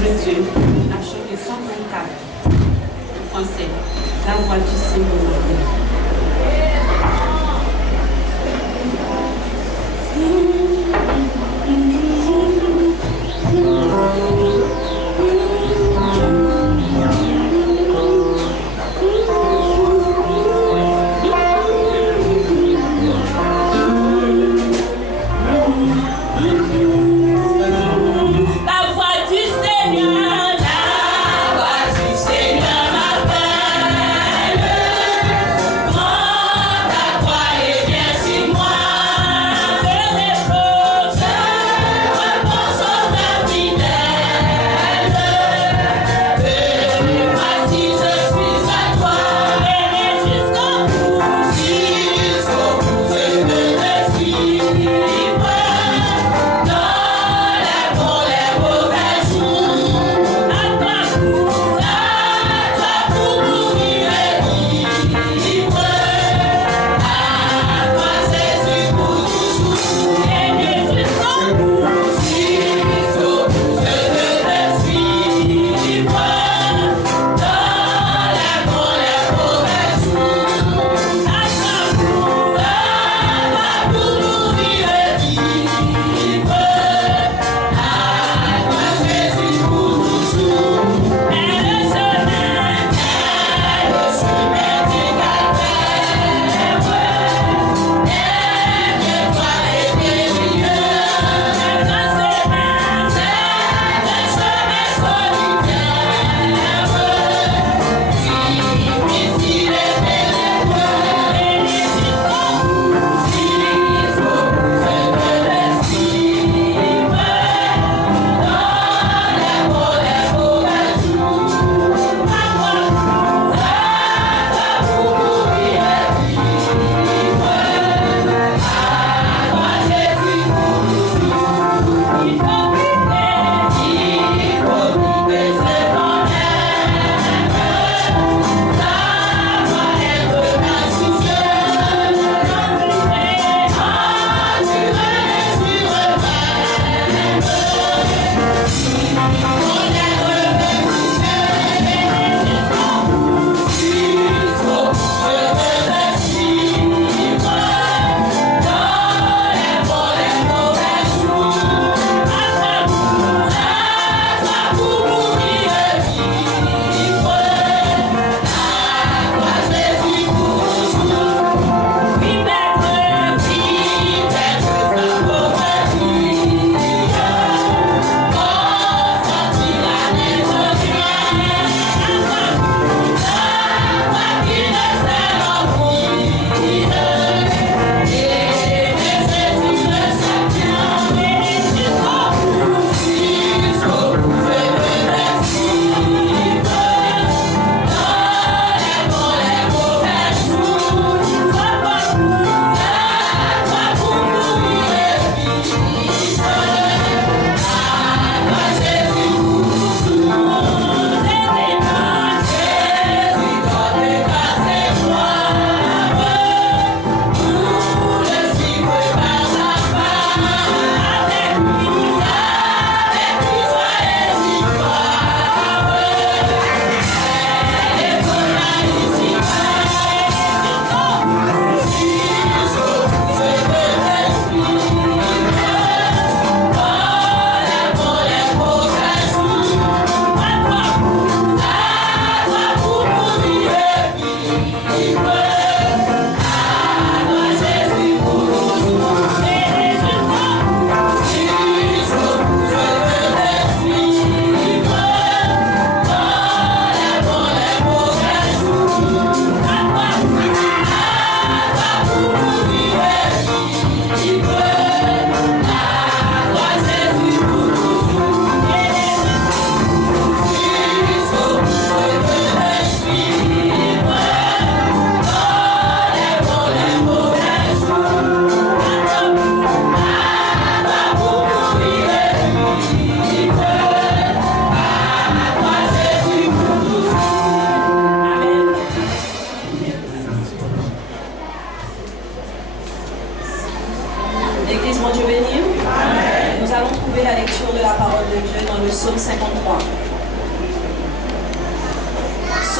avec Dieu. On a chanté 124 en français. La voix du Seigneur. La voix du Seigneur m'appelle.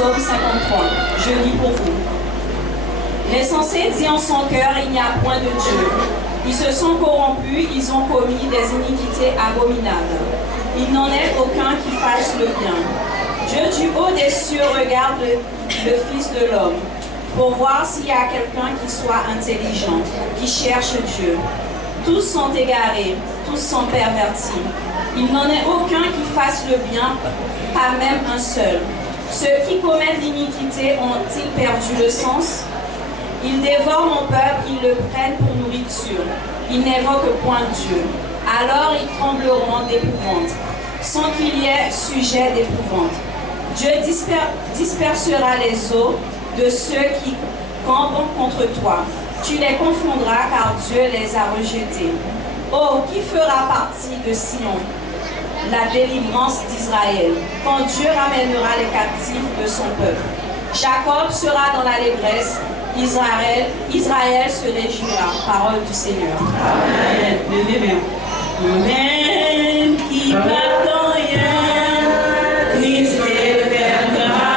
Psaume 53. Je lis pour vous. L'insensé dit en son cœur, il n'y a point de Dieu. Ils se sont corrompus, ils ont commis des iniquités abominables. Il n'en est aucun qui fasse le bien. Dieu du haut des cieux regarde le Fils de l'homme pour voir s'il y a quelqu'un qui soit intelligent, qui cherche Dieu. Tous sont égarés, tous sont pervertis. Il n'en est aucun qui fasse le bien, pas même un seul. Ceux qui commettent l'iniquité ont-ils perdu le sens? Ils dévorent mon peuple, ils le prennent pour nourriture. Ils n'évoquent point Dieu. Alors ils trembleront d'épouvante, sans qu'il y ait sujet d'épouvante. Dieu dispersera les eaux de ceux qui campent contre toi. Tu les confondras car Dieu les a rejetés. Oh, qui fera partie de Sion, la délivrance d'Israël, quand Dieu ramènera les captifs de son peuple? Jacob sera dans l'allégresse, Israël se réjouira. Parole du Seigneur. Amen. Amen. Qui va rien, Christ est verra.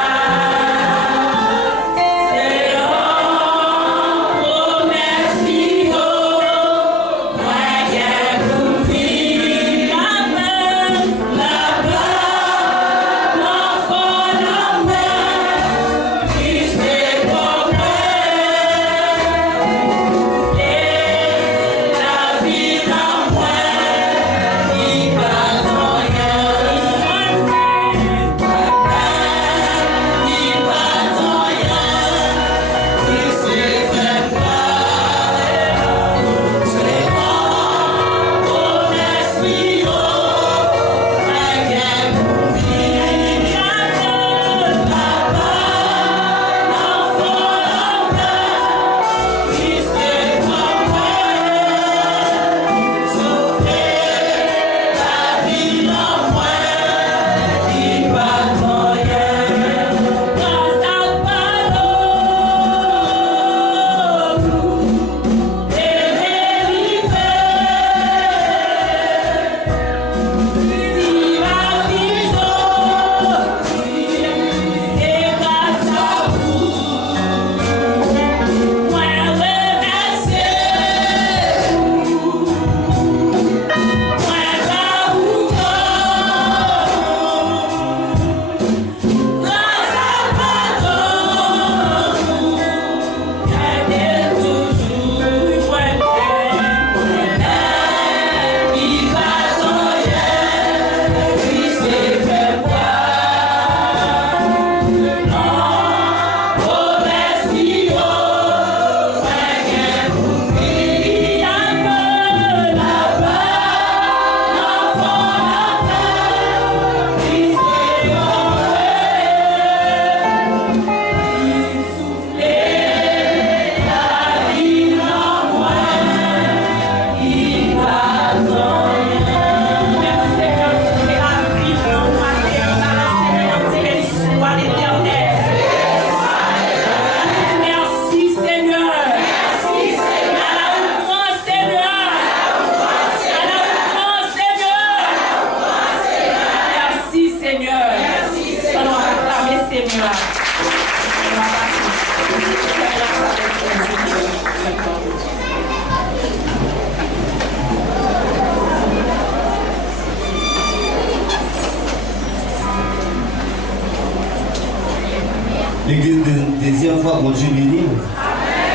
L'église deuxième fois, mon Dieu béni.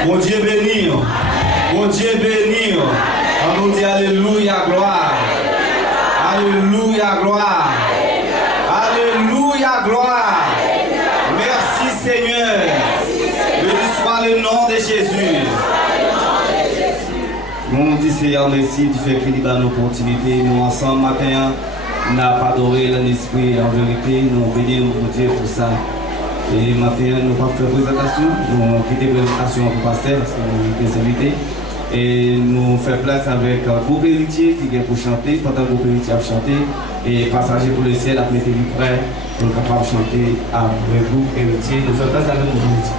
Mon Dieu béni. Mon Dieu béni. On nous dit Alléluia, gloire. Alléluia, gloire. Alléluia, gloire. Merci Seigneur. Béni soit le nom de Jésus. Nous disons Seigneur, merci, tu fais crédit à nos opportunités. Nous ensemble matin, on a adoré l'esprit en vérité. Nous bénissons mon Dieu pour ça. Et maintenant, nous pas faire présentation, nous quitter présentation pour pasteur parce que nous sommes des invités. Et nous faisons place avec un groupe héritier qui vient pour chanter, pendant que le groupe héritier a chanté, et passager pour le ciel a été prêt pour être capable de chanter après le groupe héritier. Nous faisons place avec le groupe héritier.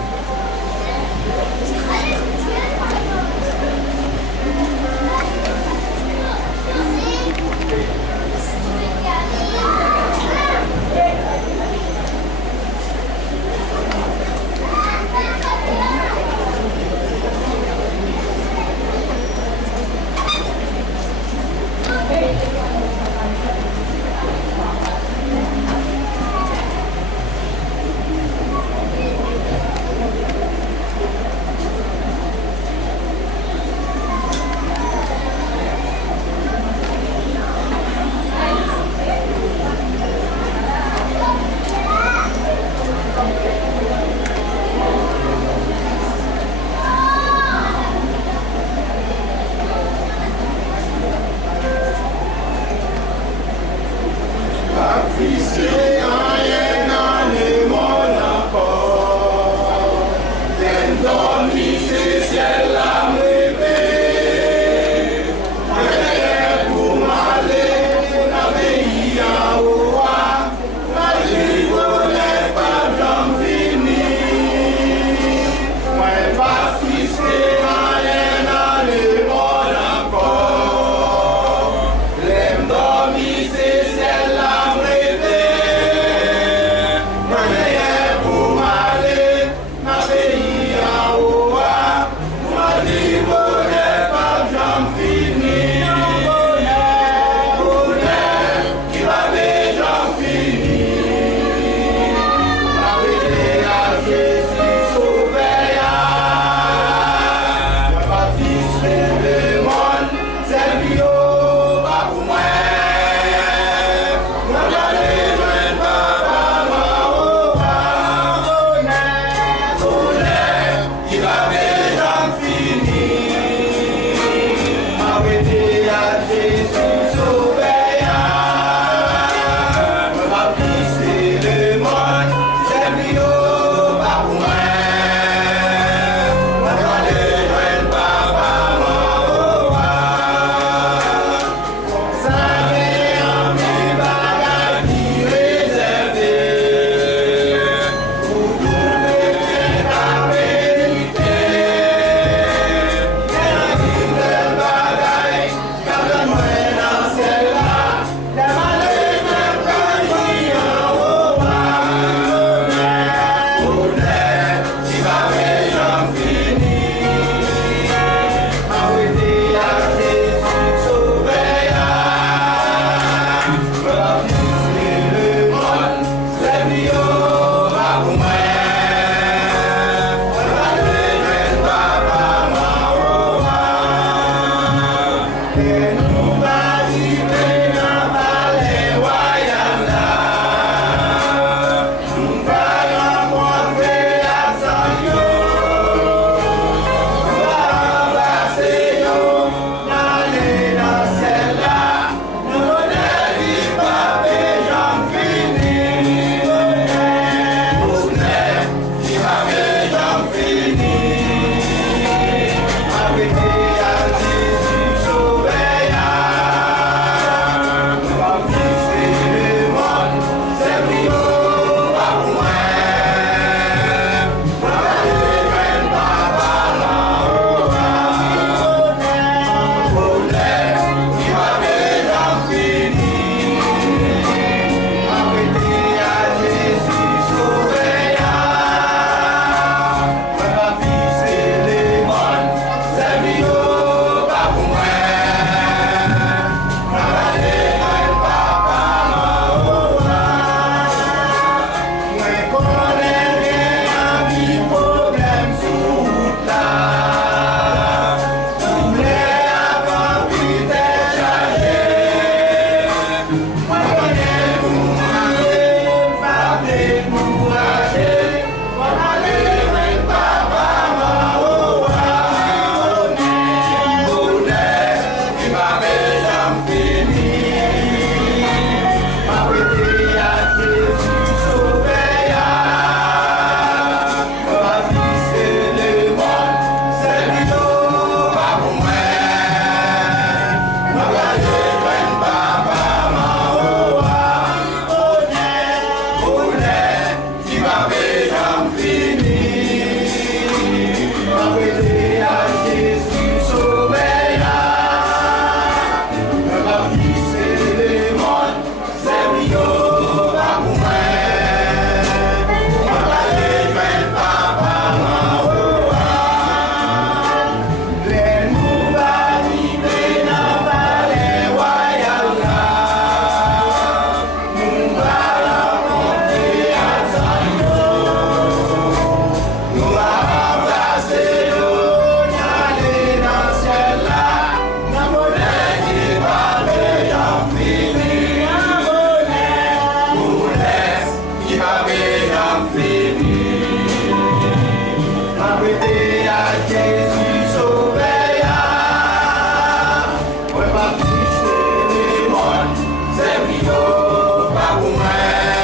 Vai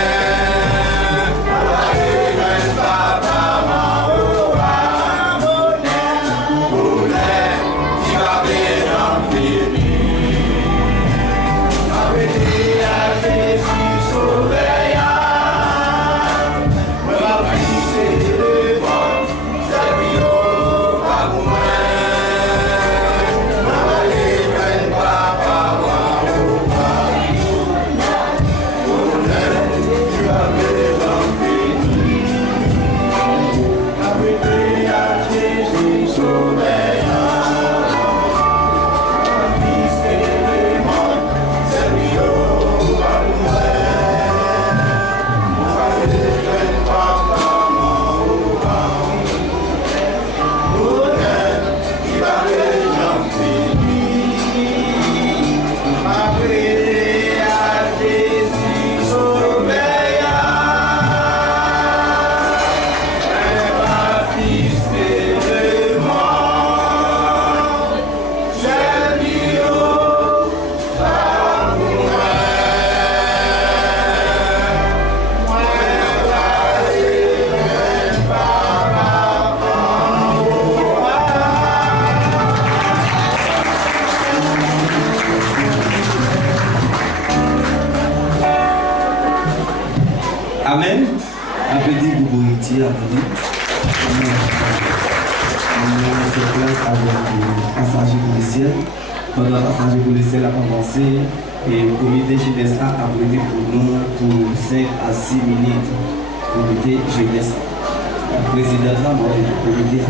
Amen. Un petit boubou ici, applaudit. On se place avec le passager policier. Pendant le passager policier a avancé et le comité jeunesse a apprêté pour nous pour 5 à 6 minutes. Comité jeunesse. Le président là, moi, le comité.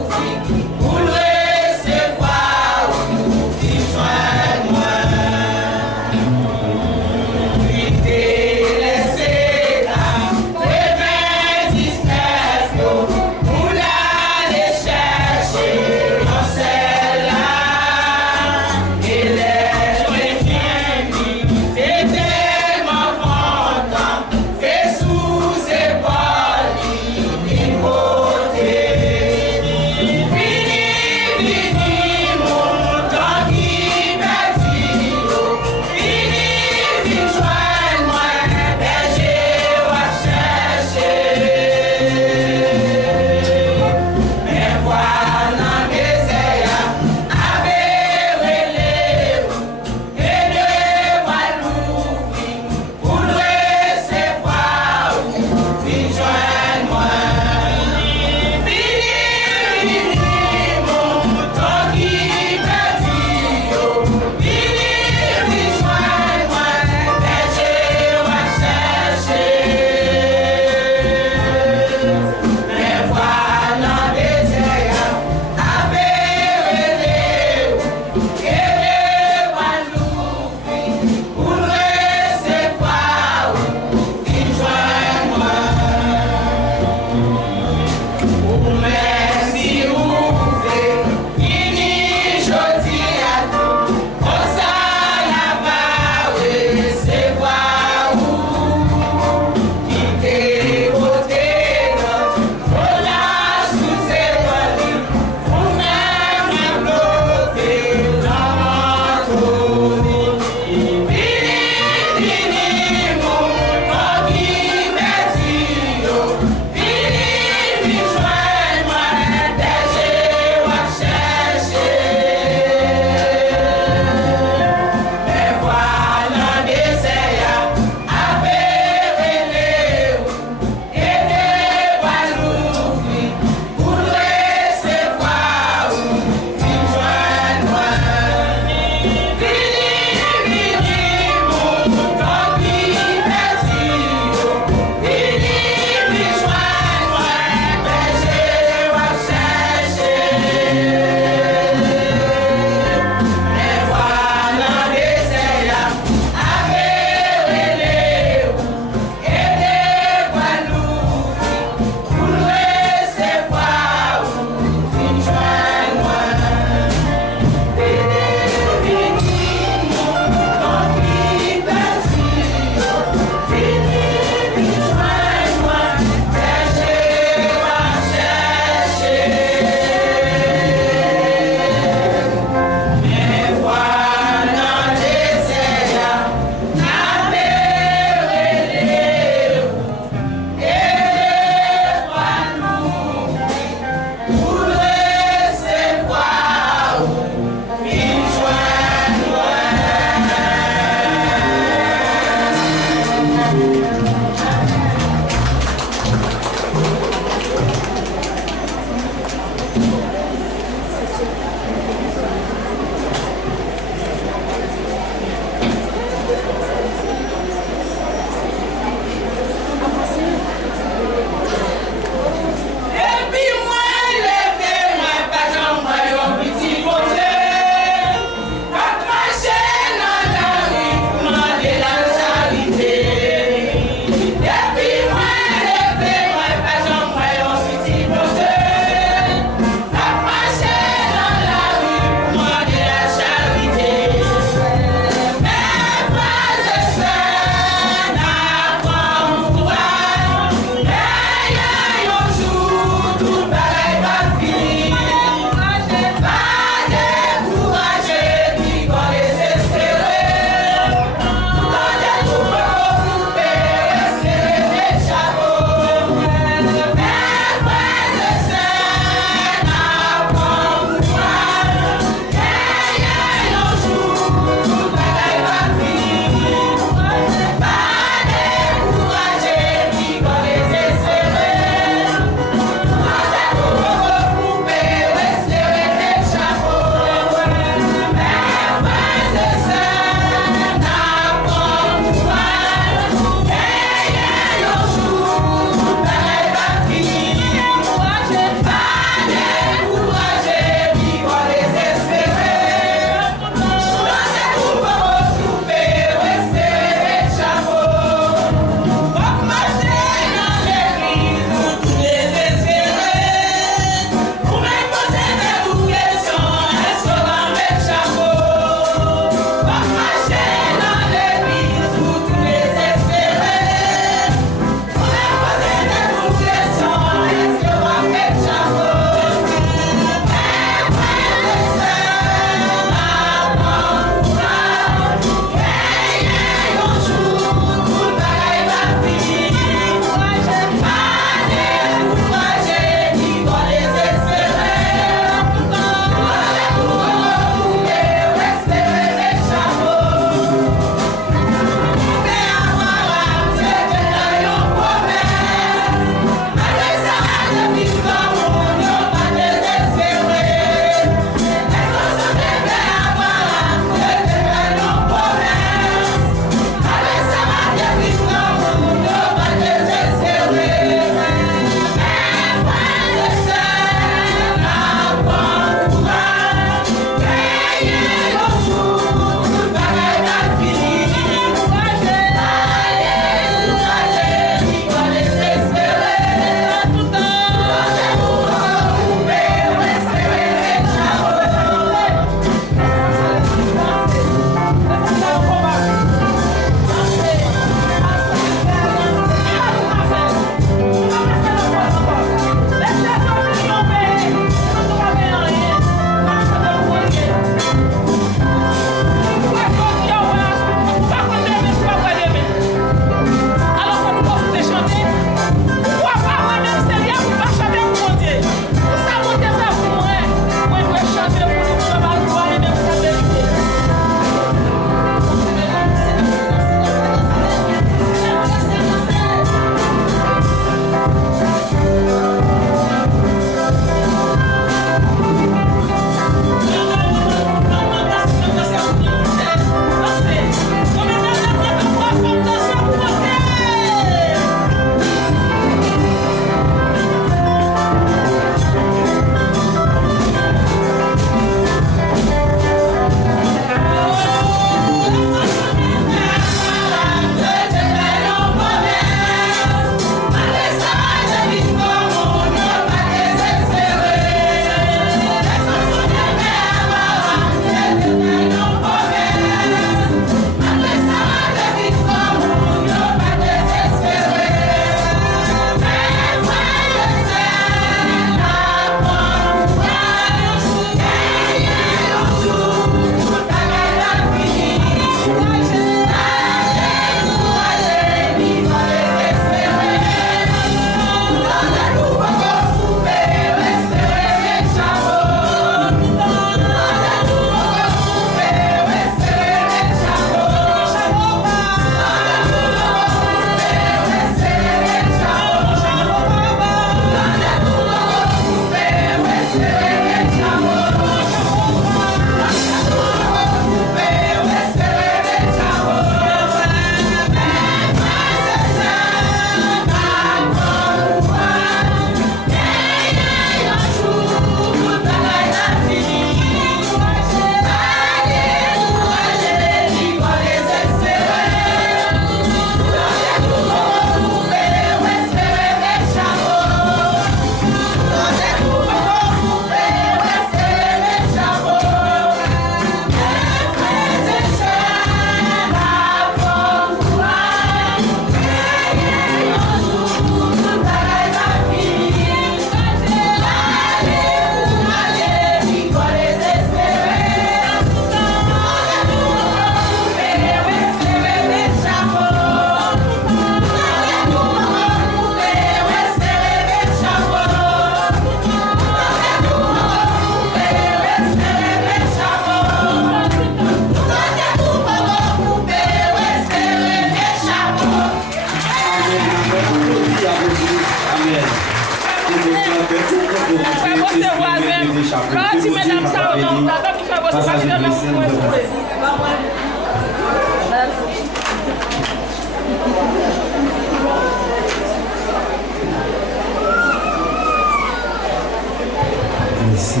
Merci.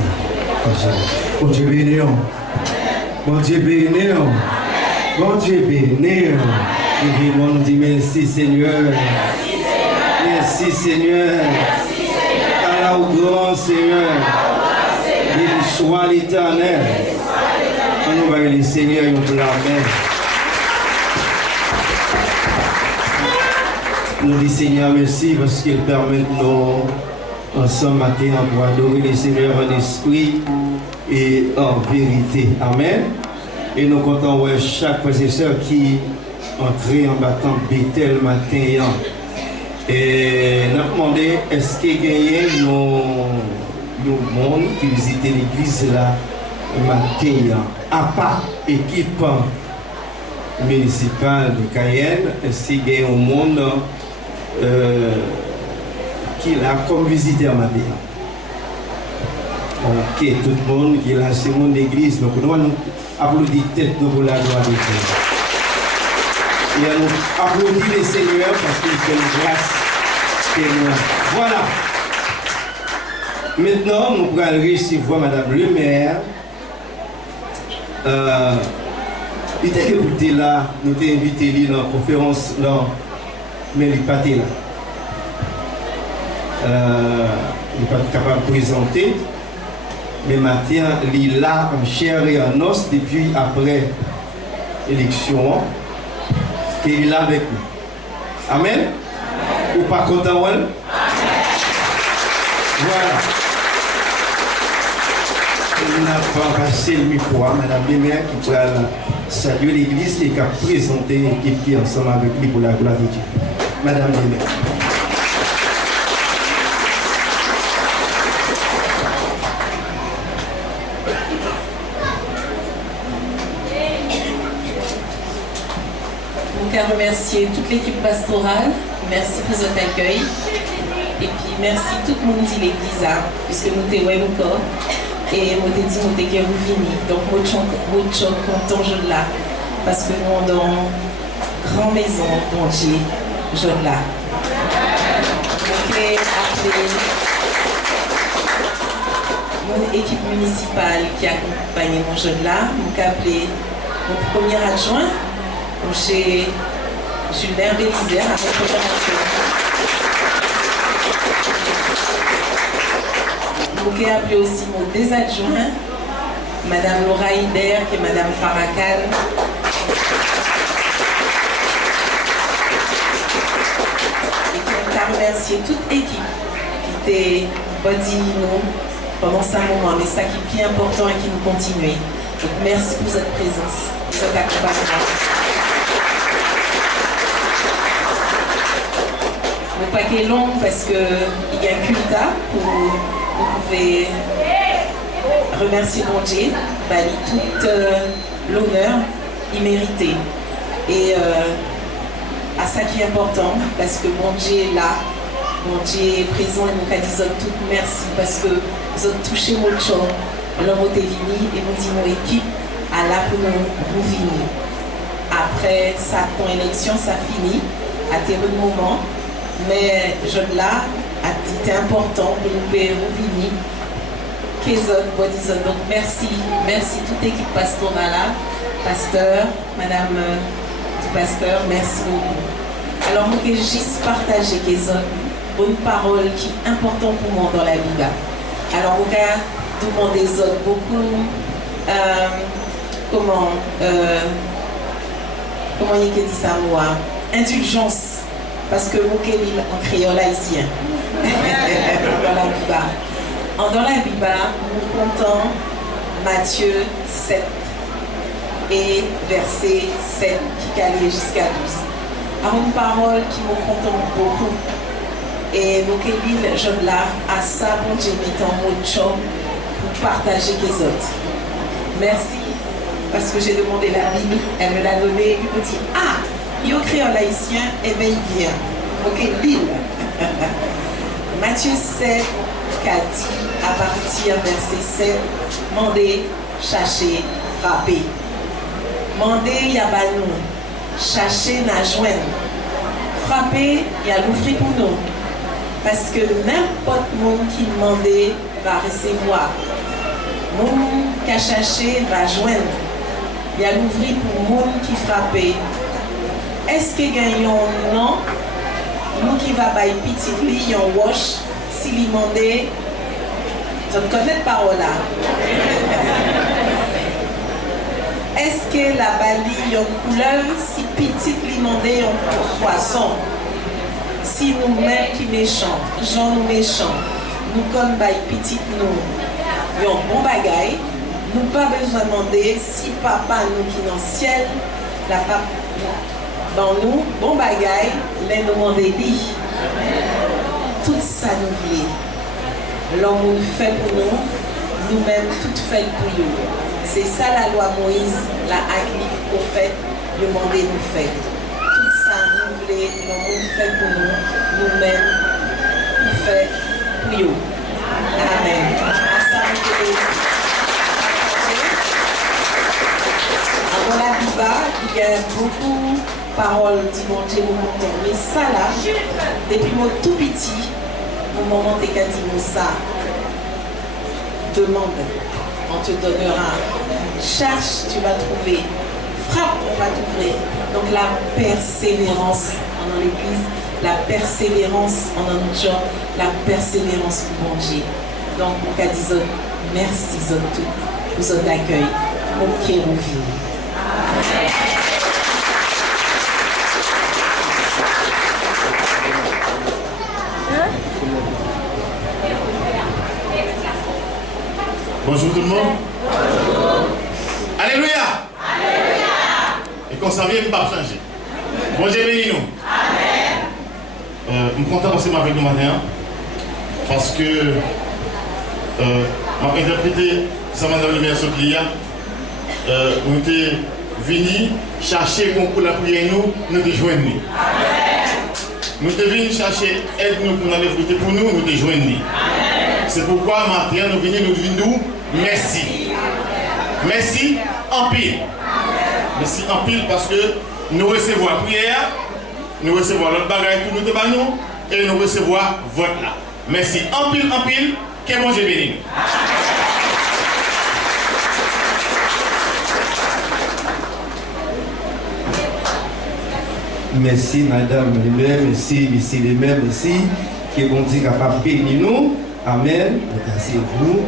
Bon Dieu béni. Bon Dieu béni. Bon Dieu béni. Et nous dit merci Seigneur. Merci Seigneur. Allah au grand Seigneur. Il soit l'éternel. On nous va le Seigneur pour la main. Nous disons Seigneur merci parce qu'il permet de nous ensemble matin pour adorer le Seigneur en esprit et en vérité. Amen. Et nous comptons ouais, chaque frère et sœur qui entrait en battant Bethel matin. Et nous avons demandé est-ce qu'il y a nos monde qui visitait l'église là matin à part équipe municipale de Cayenne, est-ce qu'il y a un monde qui l'a comme visiteur matin? Ok, tout le monde qui est là, c'est mon église, donc nous allons applaudir tête pour la gloire de Dieu. Et nous applaudissons le Seigneur parce qu'il fait une grâce témoin. Voilà. Maintenant, nous pourrons recevoir Madame le maire. Il était écouté là, nous t'ai invité dans la conférence, non, mais il n'est pas là. Il n'est pas capable de présenter. Mais maintenant, il est là en chair et en os depuis après l'élection. Et il est là avec nous. Amen. Ou pas content, ouais? Voilà. Il n'a pas passé le micro à Madame le maire qui pourra saluer l'église et qui a présenté l'équipe qui est ensemble avec lui pour la gloire de Dieu. Madame le maire. À remercier toute l'équipe pastorale, merci pour votre accueil et puis merci tout le monde de l'église puisque nous sommes encore et nous avons dit nous sommes venus donc nous sommes contents de là parce que nous sommes dans une grande maison bon Dieu de là. Donc appeler mon équipe municipale qui accompagne mon jeune là, nous appeler mon premier adjoint chez Gilbert Bélisère à votre préparation. Vous pouvez appeler aussi mon deux adjoints, Madame Laura Hider et Madame Farakal. Et qui ont remercié toute l'équipe qui était body nous pendant ce moment, mais ça qui est bien important et qui nous continue. Donc merci pour cette présence, pour cet accompagnement. Le paquet est long parce qu'il y a un culte où vous pouvez remercier mon Dieu, tout l'honneur immérité. Et à ça qui est important, parce que mon Dieu est là, mon Dieu est présent et nous disons tout merci parce que vous avez touché mon chant, l'homme est venu et nous disons mon équipe à là pour nous venir. Après ça, ton élection, ça finit à tes moments. Mais je là a été important pour nous revenir. Donc merci toute l'équipe pastorale, pasteur, madame du pasteur, merci beaucoup. Alors nous vais juste partager une parole qui est importante pour moi dans la Bible. Alors on va demander des autres beaucoup comment il dit ça moi indulgence. Parce que vous êtes en créole haïtien. Dans la Bible, nous comptons Matthieu 7 et verset 7 qui allait jusqu'à 12. Une parole qui nous compte beaucoup. Et nous avons je là à ça, bon Dieu, mettons mot pour partager les autres. Merci parce que j'ai demandé la Bible, elle me l'a donné, et me dit ah! Il créole haïtien, et bien il vient. Ok, Bible. Matthieu 7, qu'a dit à partir verset 7, mandez, cherchez, frappez. Mandez, y a nous, cherchez, n'a joindre. Frappez, y a l'ouvrir pour nous. Parce que n'importe monde qui demande va recevoir. Monde qui a cherché va joindre. Il y a l'ouvrir pour monde qui frappe. Est-ce que gagnons non? Nous qui va bailler petit lit en wash, s'il y demande, je ne connais pas là. Est-ce que la balie en couleur, si petit lui demande en poisson? Si nous-mêmes qui méchants, gens nous méchants, nous comme bail petit nous, yon bon bagaille, nous pas besoin de demander si papa nous qui dans le ciel, la papa dans nous, bon bagaille, les nous demander dit. Tout ça nous voulait. L'homme nous fait pour nous, nous-mêmes tout fait pour nous. C'est ça la loi Moïse, la acte prophète, demander nous fait. Nous fait pour nous, nous-mêmes, nous fait pour nous. Amen. Avant la Biba, il y a beaucoup de paroles du bon Dieu, mais ça là, depuis mon tout petit, au moment où tu as dit ça, demande, on te donnera. Cherche, tu vas trouver. Frappe, on va t'ouvrir. Donc la persévérance en l'église, la persévérance en notre job, la persévérance pour bon Dieu. Donc, on a dit merci zone tout pour son accueil. Ok, on vit. Bonjour tout le monde. Bonjour. Alléluia. Et quand ça vient, je ne vais pas changer. Bon Dieu bénis nous. Amen. Je suis content de passer avec nous matin parce que je vais interpréter ça dans le meilleur client. Nous sommes venus chercher pour la prière, nous te joignons. Nous sommes venus chercher aide nous pour aller prier pour nous te joignons. C'est pourquoi maintenant nous venons nous merci. Merci en pile. Merci en pile parce que nous recevons la prière, nous recevons l'autre bagage pour nous débattre et nous recevons votre là. Merci en pile, que bon Dieu bénisse. Merci madame les-mêmes, merci les mêmes, merci que bon Dieu capable de bénir nous. Amen. Merci à vous.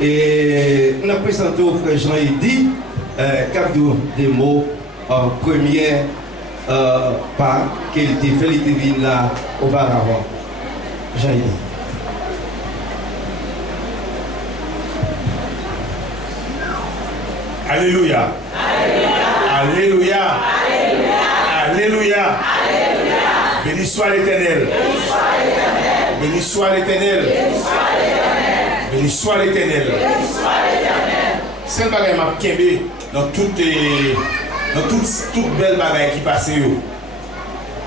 Et on a présenté au frère Jean-Eddy des mots en première part qu'il était fait, il était venu là auparavant. Jean-Eddy. Alléluia. Alléluia. Alléluia. Béni soit l'Éternel. Béni soit l'Éternel. Béni soit l'Éternel. C'est un bagage m'a kembe dans toute belle bagaille qui passe.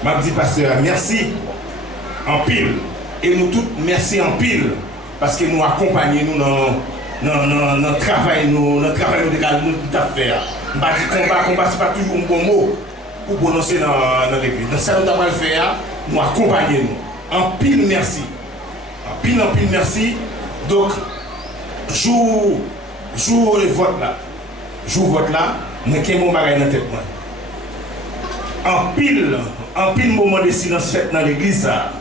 M'a dit pasteur, merci en pile. Et nous tous merci en pile parce que nous accompagnons nous dans notre travail, nous devons faire. Combat, c'est pas toujours un bon mot pour prononcer dans l'église. Dans ça, nous devons le faire, nous accompagnons nous. En pile merci. En pile merci. Donc, jour le vote là. Jour vote là, mais quel moment dans la tête moi. En pile moment de silence fait dans l'église ça.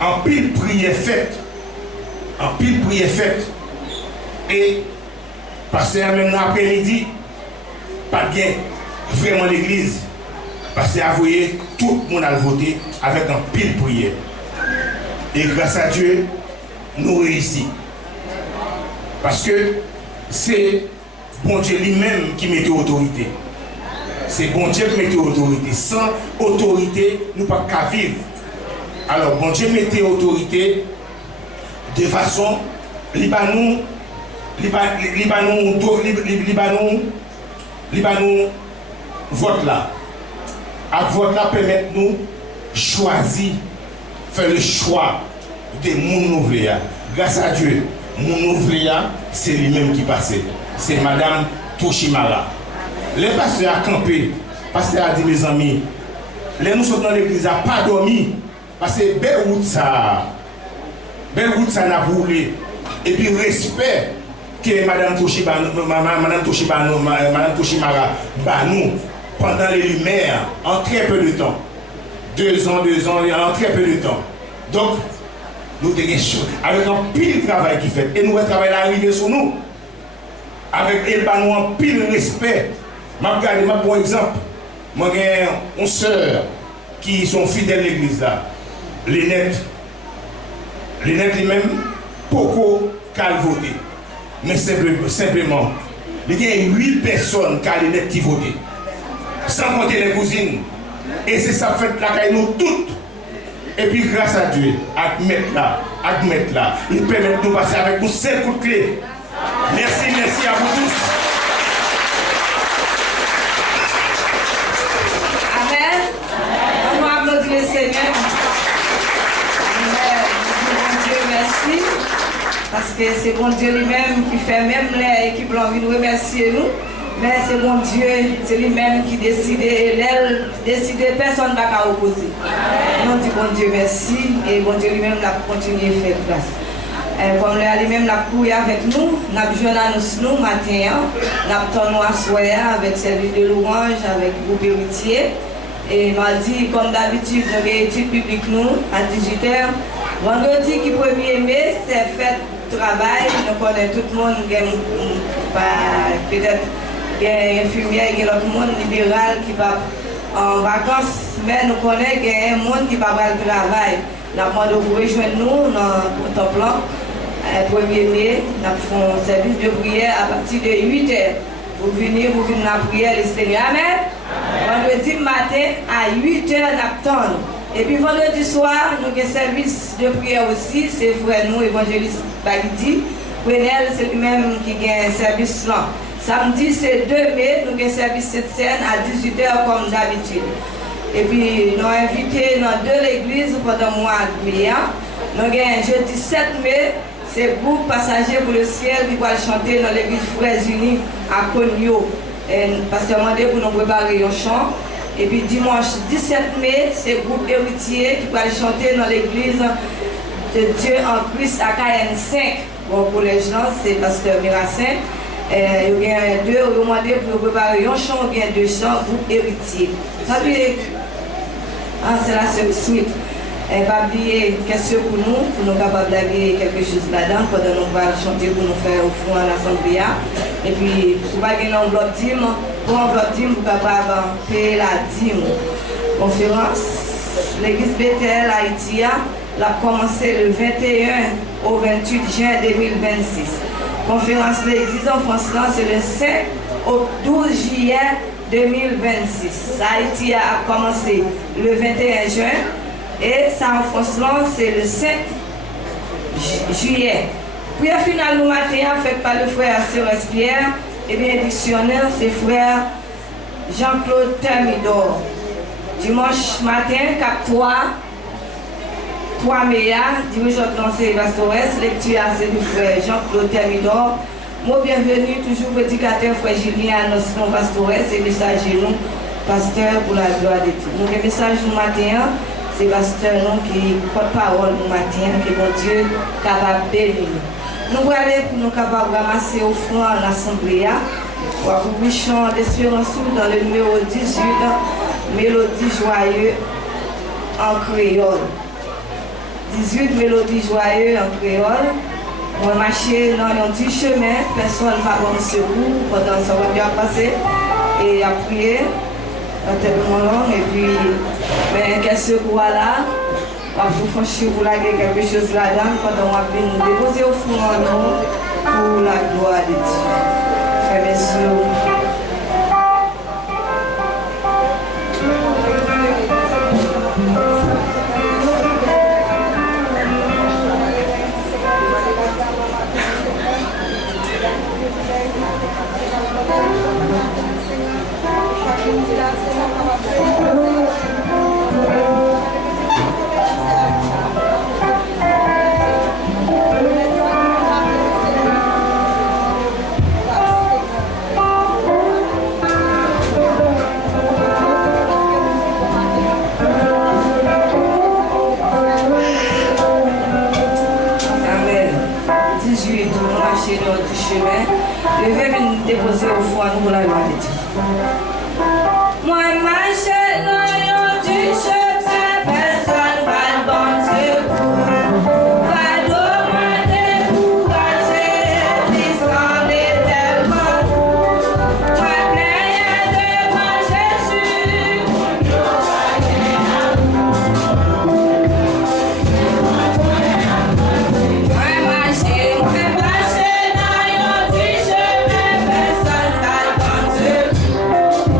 En pile prière faite. En pile prière faite. Et passer même l'après-midi, pas bien vraiment l'église. Parce que vous voyez, tout le monde a voté avec un pile prière. Et grâce à Dieu, nous réussissons. Parce que c'est bon Dieu lui-même qui met autorité. C'est bon Dieu qui met autorité. Sans autorité, nous ne pouvons pas vivre. Alors, bon Dieu met autorité de façon Libanon vote là. À vote là permet nous choisir, faire le choix des mondes nouveaux, grâce à Dieu, mon ouvrier, c'est lui-même qui passait. C'est Madame Toshimara. Les pasteurs a campé. Pasteur a dit, mes amis, les nous sommes dans l'église, n'a pas dormi. Parce que belle route ça n'a brûlé. Et puis respect que Madame Toshimara bah nous pendant les lumières en très peu de temps. 2 ans, en très peu de temps. Donc, nous avons avec un pile travail qui fait. Et nous avons travaillé arrivé sur nous. Avec nous un pile respect. Je vais regarder un bon exemple. Moi, j'ai une soeur qui sont fidèles à l'église là. Lénette lui-même, beaucoup qu'elle voté. Mais simplement, il y a 8 personnes qui ont qui voté. Sans compter les cousines. Et c'est ça fait la nous toutes. Et puis grâce à Dieu, admettre là, il permet de nous passer avec nous 5 coups de clé. Merci à vous tous. Amen. On va applaudir le Seigneur. Dieu merci. Parce que c'est bon Dieu lui-même qui fait même les équipes l'envie de remercier nous. Mais c'est bon Dieu, c'est lui-même qui décide, et personne ne va opposer. Nous disons bon Dieu merci, et bon Dieu lui-même l'a continué à faire place. Comme lui-même l'a couru avec nous, nous avons joué à nous matin, nous avons tourné à soir avec service de louange, avec le groupe héritier. Et m'a dit, comme d'habitude, nous avons études publiques nous à 18h. Vendredi qui 1er mai, c'est fête de travail, nous connaissons tout le monde, peut-être. Il y a un infirmière, il y a l'autre monde libéral qui va en vacances, mais nous connaissons qu'il y a un monde qui va avoir le travail. Nous avons demandé de rejoindre nous dans notre plan. Le 1er mai, nous avons un service de prière à partir de 8h. Vous venez la prière, le Seigneur. Amen. Vendredi matin à 8h, nous attendons. Et puis vendredi soir, nous avons un service de prière aussi. C'est frère nous, évangéliste Bagidi. Prenel, c'est lui-même qui a un service là. Samedi, c'est 2 mai, nous avons un service cette scène à 18h comme d'habitude. Et puis, nous avons invité dans 2 églises pendant le mois de mai. Nous avons un jeudi 7 mai, c'est le groupe Passagers pour le ciel qui va chanter dans l'église Frères Unis à Cogno. Pasteur Mandé pour nous préparer un chant. Et puis dimanche 17 mai, c'est le groupe Héritier qui va chanter dans l'église de Dieu en Christ à KN5. Bon, pour les gens, c'est Pasteur Mirassin. Il y a 2, on demandé pour préparer un chant, il y a 2 chants, groupe Héritier. C'est la seule suite. Pas oublier question pour nous capables d'aller quelque chose là-dedans, pendant nous va chanter pour nous faire au fond à l'Assemblée. Et puis, si vous avez un enveloppe dîme, pour enveloppe dîme, vous pouvez payer la dîme. Conférence, l'église Bethel Haïti a commencé le 21 au 28 juin 2026. Conférence l'église en France, c'est le 5 au 12 juillet 2026. Haïti a commencé le 21 juin. Et ça en France, c'est le 5 juillet. Prière finale nous matin, faite par le frère Cérès Pierre, et bénédictionnaire, c'est frère Jean-Claude Thermidor. Dimanche matin, cap 3 mai, dirigeant de Sylvestre Torres, lecture à c'est du frère Jean-Claude Thermidor. Moi, bienvenue, toujours prédicateur frère Julien Annoncement Pastores et messager nous, pasteur pour la gloire de Dieu. Donc, le message du matin, c'est pasteur nous qui porte-parole du matin, que mon Dieu capable de bénir. Nous allons pour nous capables de ramasser au fond à l'Assemblée. Pour vous chant d'espérance dans le numéro 18, Mélodie joyeuse en créole. 18 Mélodie joyeuse en créole. On va marcher dans un petit chemin, personne ne va prendre secours pendant ça va bien passer et à prier. Et puis, mais qu'est-ce que voilà, on va vous franchir pour la quelque chose là-dedans pendant qu'on va nous déposer au fond en nous pour la gloire de Dieu. Frères et messieurs. déposer au fond nous la gloire de Dieu. Moi, marcher dans yon du chemin, personne va le bon secours. Va demander décourager, descendez tellement. Moi, plein devant Jésus. Moi, marcher dans yon du chemin, personne va le bon secours.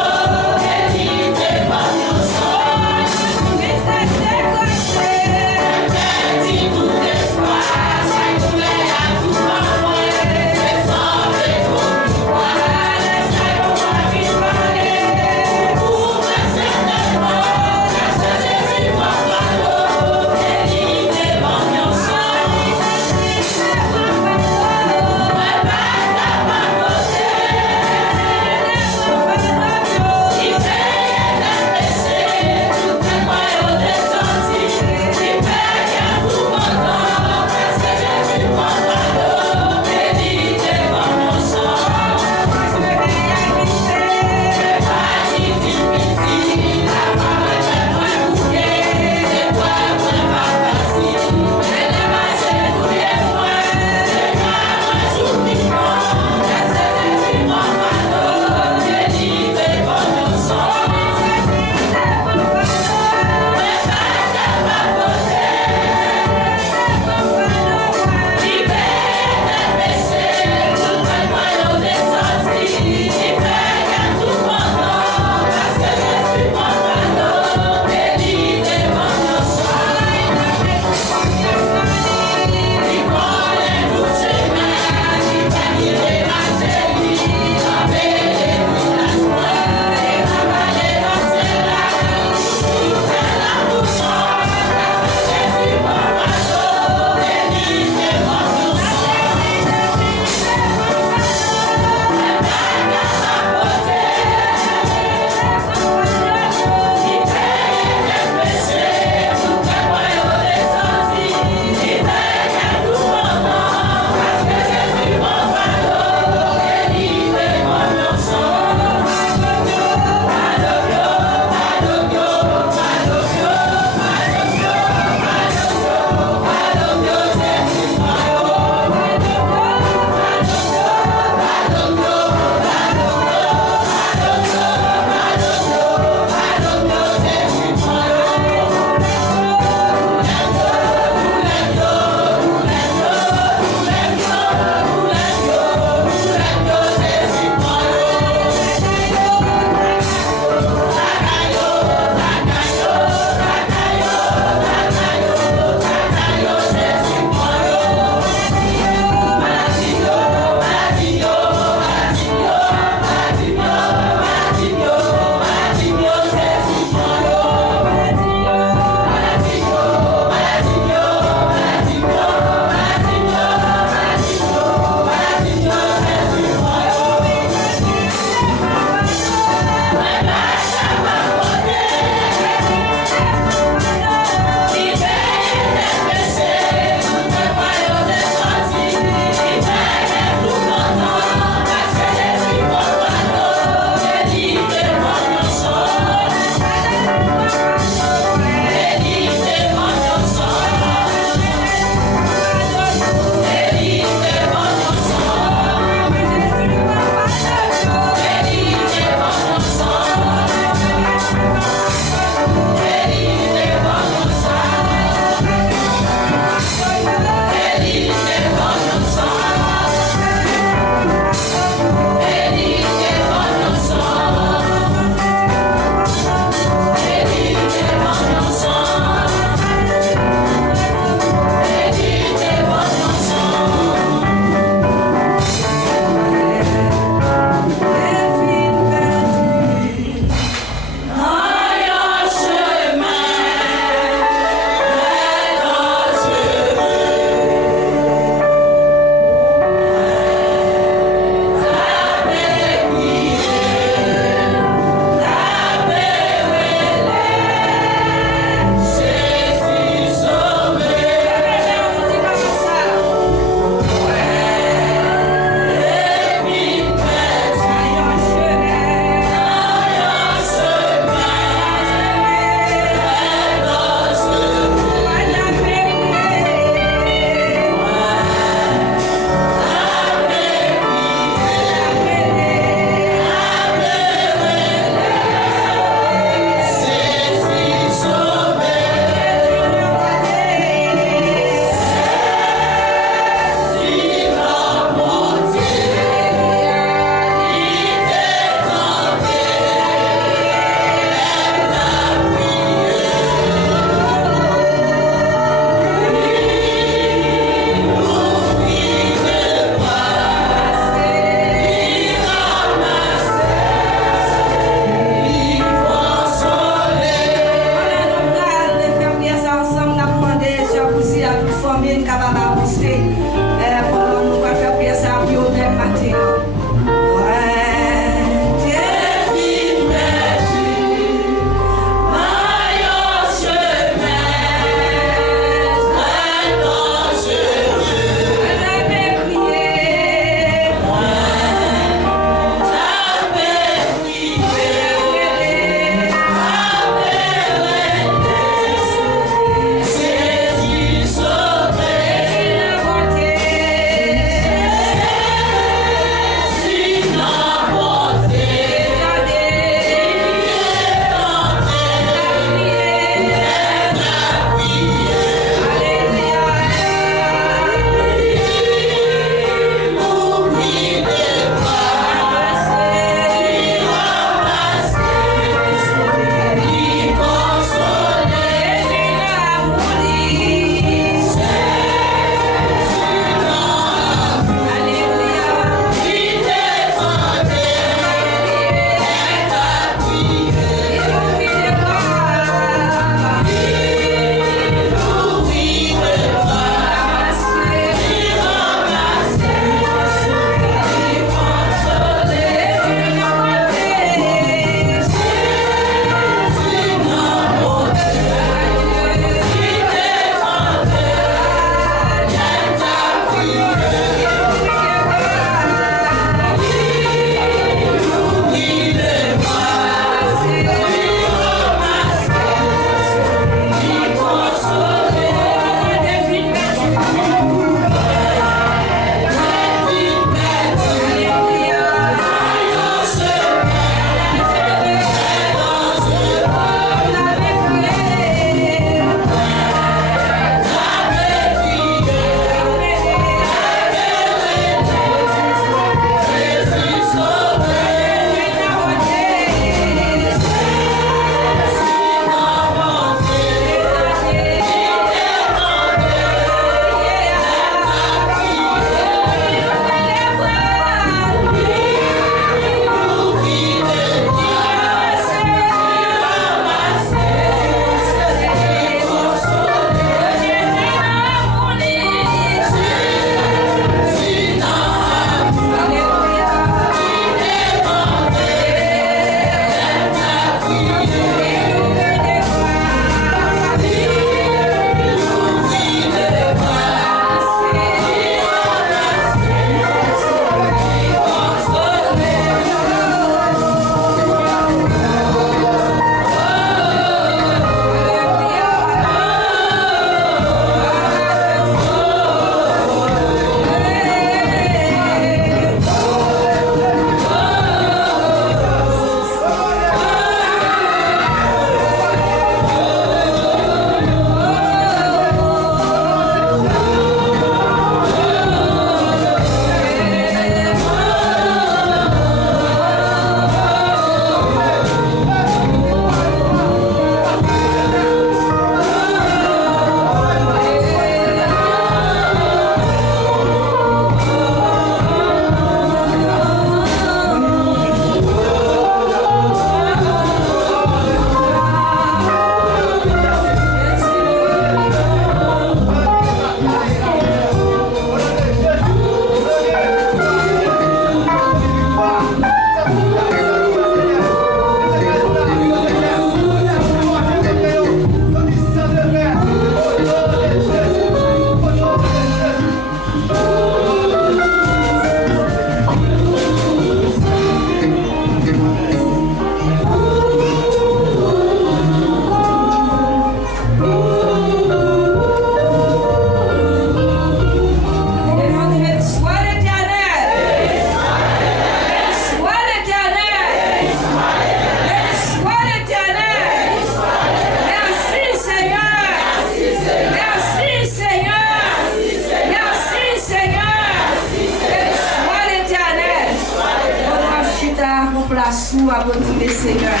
la sous à votre Seigneur.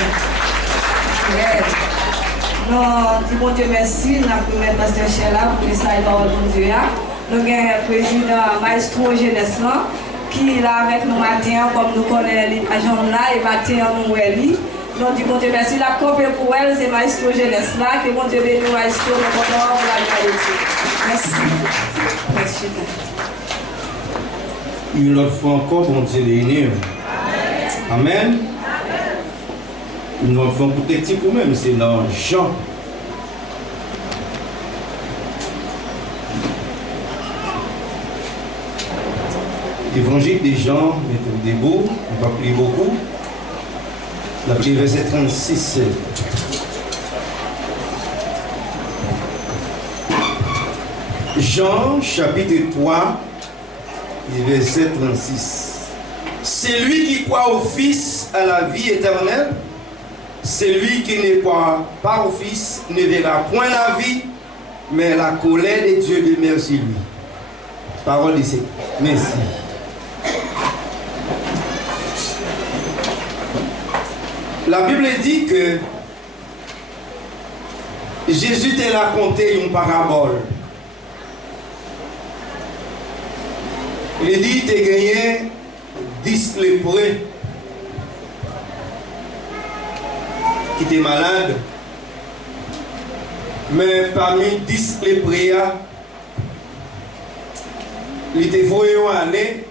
Non, dis bon Dieu merci, nous avons mis Pasteur Chela pour les sailles de bon Dieu. Nous avons le président Maestro Jeunesse qui est là avec nous matin, comme nous connaissons l'agent là, et matin nous sommes. Donc, dis bon Dieu merci, la copie pour elle, c'est Maestro Jeunesse là, que bon Dieu bénisse Maestro, le bonheur pour la qualité. Merci. Merci. Une autre fois encore, bon Dieu bénisse. Amen. Une autre fois pour petit pour même, c'est dans Jean. Évangile des Jean, mettez debout, on va prier beaucoup. La prière verset 36. Jean chapitre 3, verset 36. Celui qui croit au Fils a la vie éternelle. Celui qui ne croit pas au Fils ne verra point la vie, mais la colère de Dieu demeure sur lui. Parole de Dieu. Merci. La Bible dit que Jésus t'a raconté une parabole. Il dit, tu as gagné 10 lépreux qui étaient malades. Mais parmi 10 lépreux, il était voyé aller,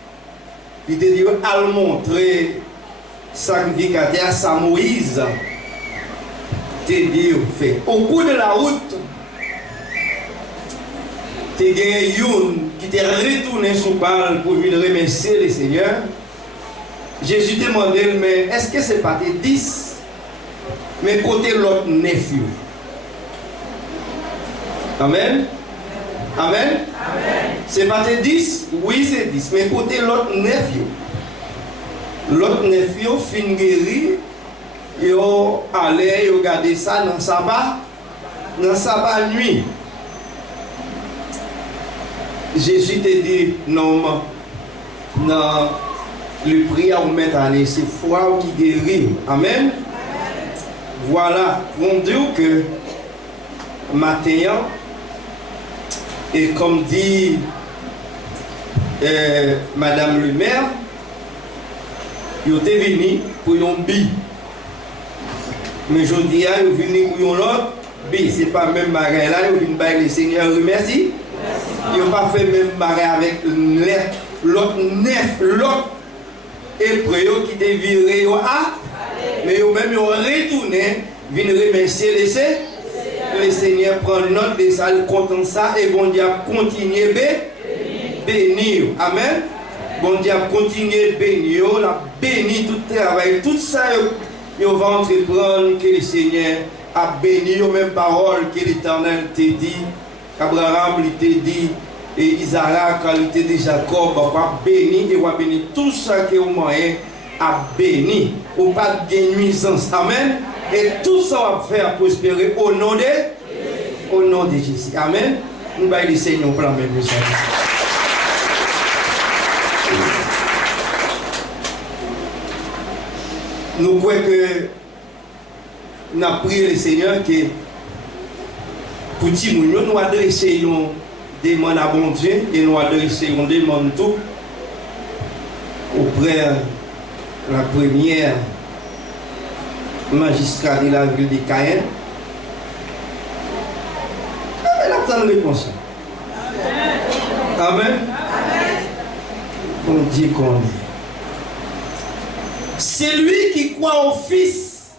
il était dit à le montrer sacrificateur à Moïse. T'es dit fait. Au bout de la route, t'es gagné une qui t'est retourné sur balle pour venir remercier le Seigneur. Jésus demandait, mais est-ce que c'est pas tes 10, mais côté l'autre 9? Amen. Amen. C'est pas tes 10? Oui, c'est 10, mais côté l'autre 9. L'autre 9 fin guéri, yo allé, yo gardé ça dans le sabbat nuit. Jésus te dit, non, non, le prière ou mettre aller, c'est foi qui guérit. Amen. Voilà, on dit que matin, et comme dit Madame le maire, ils sont venus pour un bi. Mais je dis, ils sont venus pour un autre bi. Ce n'est pas même bagarre là, ils sont venus pour le Seigneur remercie. Ils n'ont pas fait même bagarre avec l'autre épreuve qui était viré mais ils ont même retourné, venir remercier le Seigneur, prendre note de ça, content ça, et bon Dieu continuer bénir. Amen. Bon Dieu continuer bénir, la béni tout travail, tout ça, il va entreprendre que le Seigneur a béni, même parole que l'Éternel t'a dit, Abraham il t'a dit, et Isaac, qualité de Jacob, va bénir, et va bénir tout ça que vous moyen a béni, ou pas de nuisance. Amen. Et tout ça va faire prospérer au nom de Jésus. Amen. Nous allons laisser nos plans même. Nous croyons que nous avons prié le Seigneur que pour Timoun, nous adressons des demandes à bon Dieu et nous adressons des demandes tout auprès de la première magistrat de la ville de Cayenne. Elle attend la réponse. Amen. On dit qu'on est. C'est lui qui croit au Fils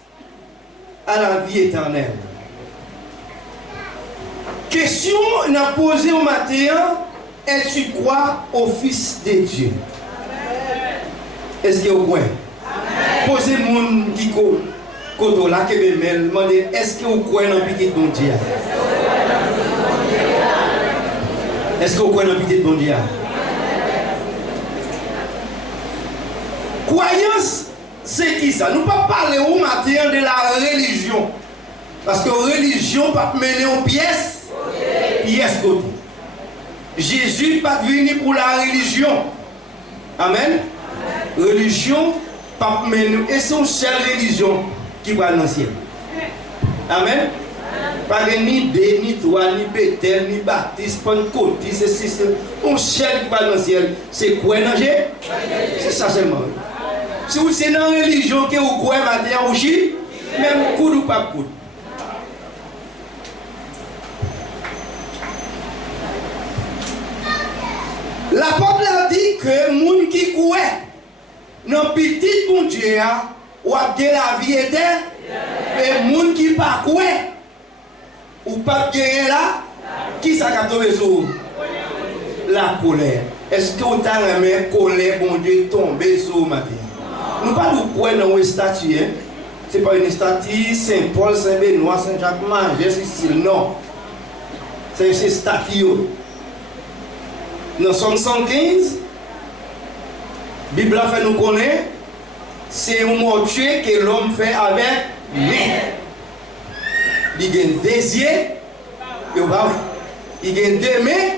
à la vie éternelle. Question n'a posée au matin, est-ce que tu crois au Fils de Dieu? Est-ce que vous croyez? Posez mon qui côté là que me demandez, est-ce que vous croyez dans le petit bon Dieu? Est-ce que vous croyez dans le petit bon Dieu? Croyance, c'est qui ça? Nous ne pouvons pas parler au matin de la religion. Parce que la religion pas mener en pièce côté. Jésus n'est pas venu pour la religion. Amen. Religion, Pas nous. Et c'est une seule religion qui va dans le ciel. Amen. Pas ni deux, ni trois, ni Bethel, ni Baptiste, Pentecôtiste, c'est une seule qui va dans le ciel. C'est quoi dans c'est ça seulement. Si vous êtes dans une religion que vous croyez matin ou chi, même coup ou pas coup. L'apôtre a dit que les gens qui croient dans le petit bon Dieu ou à la vie éternelle, et les gens qui ne croient pas ou pas gagner là, qui ça a tombé sur la colère. Est-ce que vous avez aimé la colère bon Dieu tomber sur le matin? Nous ne parlons pas dans une statue. Ce n'est pas une statue Saint-Paul, Saint-Benoît, Saint-Jacques-Marie, non. C'est une statue. Dans Somme 115, la Bible fait nous connaître, c'est un mortier que l'homme fait avec main. Il a un désir, il va il a deux mains,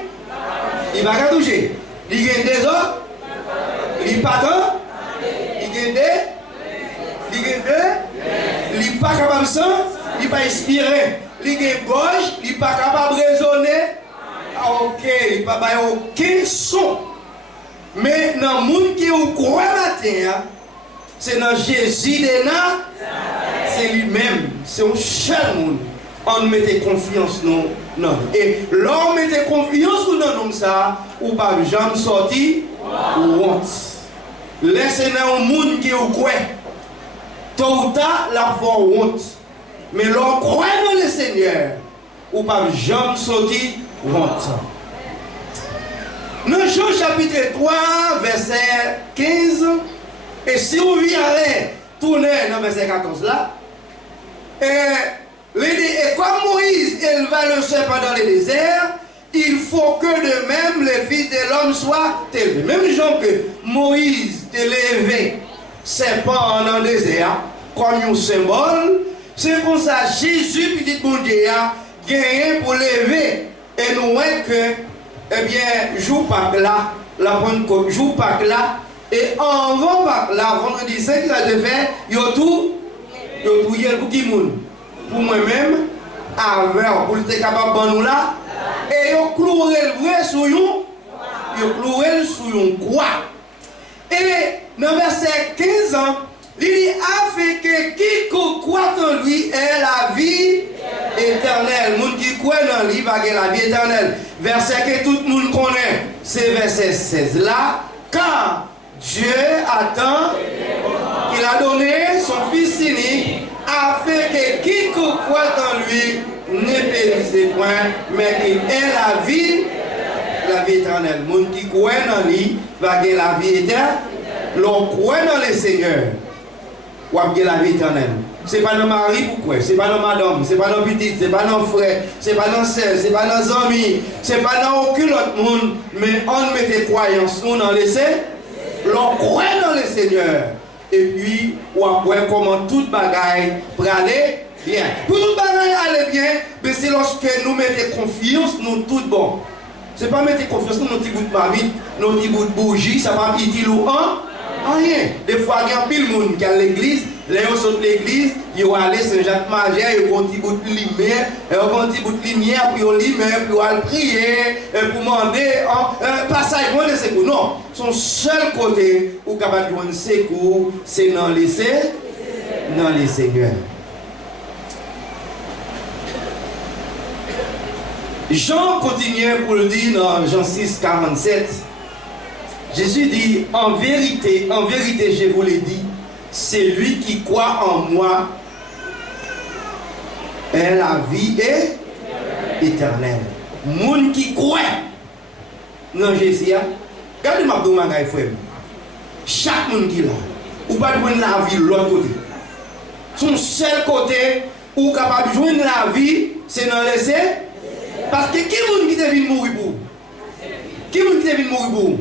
il va toucher. Il a des autres, il pas il a il n'est pas capable de sang, il va expirer. Il a gauche, il n'est pas capable de raisonner. Ok, il n'y a pas aucun son. Mais dans le monde qui est croit matin, c'est dans Jésus de Nazareth. C'est lui-même, c'est un seul monde. On mettait confiance non. Et l'homme mettait confiance dans nous ça, ou pas jamais sorti, ou honte. Laissez dans un monde qui est croit. Tôt ou tard, la foi honte. Mais l'homme croit dans le Seigneur, ou pas jamais sorti, honte. Dans Jean chapitre 3, verset 15, et si vous allez tourner dans verset 14 là, et comme Moïse éleva le serpent dans le désert, il faut que de même les fils de l'homme soient élevés. Même genre que Moïse élevait serpent dans le désert, comme un symbole, c'est pour ça que Jésus, petit bon Dieu, a gagné pour lever. Et nous voyons que, eh bien, jour Pâques là, la Pentecôte, jour Pâques là, et avant Pâques là, vendredi 5, ça te fait, il y a tout, pour qui moun. Pour moi-même, avec, pour être capable de nous là, et il y a cloué le vrai sur nous, il y a cloué sur nous quoi. Et dans verset 15 ans, il dit a fait que quiconque croit en lui ait la vie éternelle. Le monde qui croit en lui va avoir la vie éternelle. Verset que tout le monde connaît, c'est verset 16 là. Car Dieu attend qu'il a donné son Fils unique afin que quiconque croit en lui ne périsse point, mais qu'il ait la vie éternelle. Le monde qui croit en lui va avoir la vie éternelle. L'on croit dans le Seigneur. Ou avoir la vie éternelle. Ce n'est pas dans mari pourquoi, ce n'est pas dans madame, ce n'est pas dans petit, ce n'est pas dans frère, ce n'est pas dans sœur, ce n'est pas dans amis, ce n'est pas dans aucun autre monde, mais on met des croyances, nous dans le Seigneur, l'on croit dans le Seigneur. Et puis, on voit comment toute bagaille peut aller bien. Pour toute bagaille aller bien, c'est lorsque nous mettons confiance, nous tout bon. Ce n'est pas mettre confiance, nous petit bout de marmite, nous petit bout de bougie, ça va utile ou rien. Des fois, il y a un pile monde qui a l'église, les gens sont de l'église, ils vont aller Saint-Jacques-Marie, ils ont un petit bout de lumière, pour lire, pour aller prier, pour demander passage de secours. Non, son seul côté où capable de joindre secours, c'est dans les Seigneurs. Jean continue pour le dire dans Jean 6, 47. Jésus dit, en vérité, je vous l'ai dit, c'est lui qui croit en moi et la vie est éternelle. Moun qui croit dans Jésus, regardez ma dommagerie, frère. Chaque monde qui est là, ou pas de joindre la vie de l'autre côté. Son seul côté où capable de joindre la vie, c'est dans le Seigneur. Parce que qui est qui devine mourir pour? Qui est qui devine mourir pour?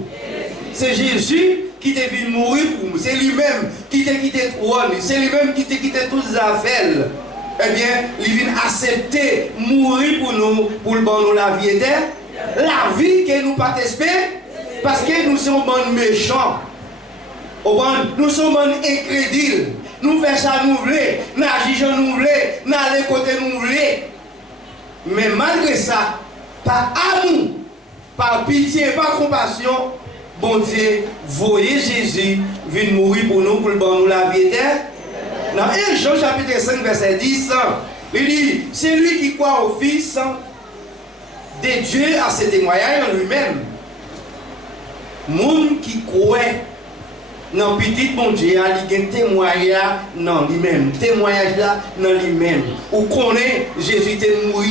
C'est Jésus qui est venu mourir pour nous. C'est lui-même qui t'a quitté le trône. C'est lui-même qui t'a quitté toutes les affaires. Eh bien, il vient accepter mourir pour nous, pour le bon nous la vie éternelle. La vie que nous pas espérer parce que nous sommes bons méchants. Nous sommes incrédules. Nous faisons ça, nous voulons. Nous agissons, nous voulons. Nous allons côté, nous voulons. Mais malgré ça, par amour, par pitié, par compassion, bon Dieu, voyez Jésus venir mourir pour nous nous la vie éternelle. Dans 1 Jean chapitre 5, verset 10, il dit, c'est lui qui croit au Fils de Dieu à ses témoignages en lui-même. Monde qui croit dans le petit bon Dieu, il y a un témoignage dans lui-même. Témoignage là dans lui-même. Ou connaît Jésus est mort,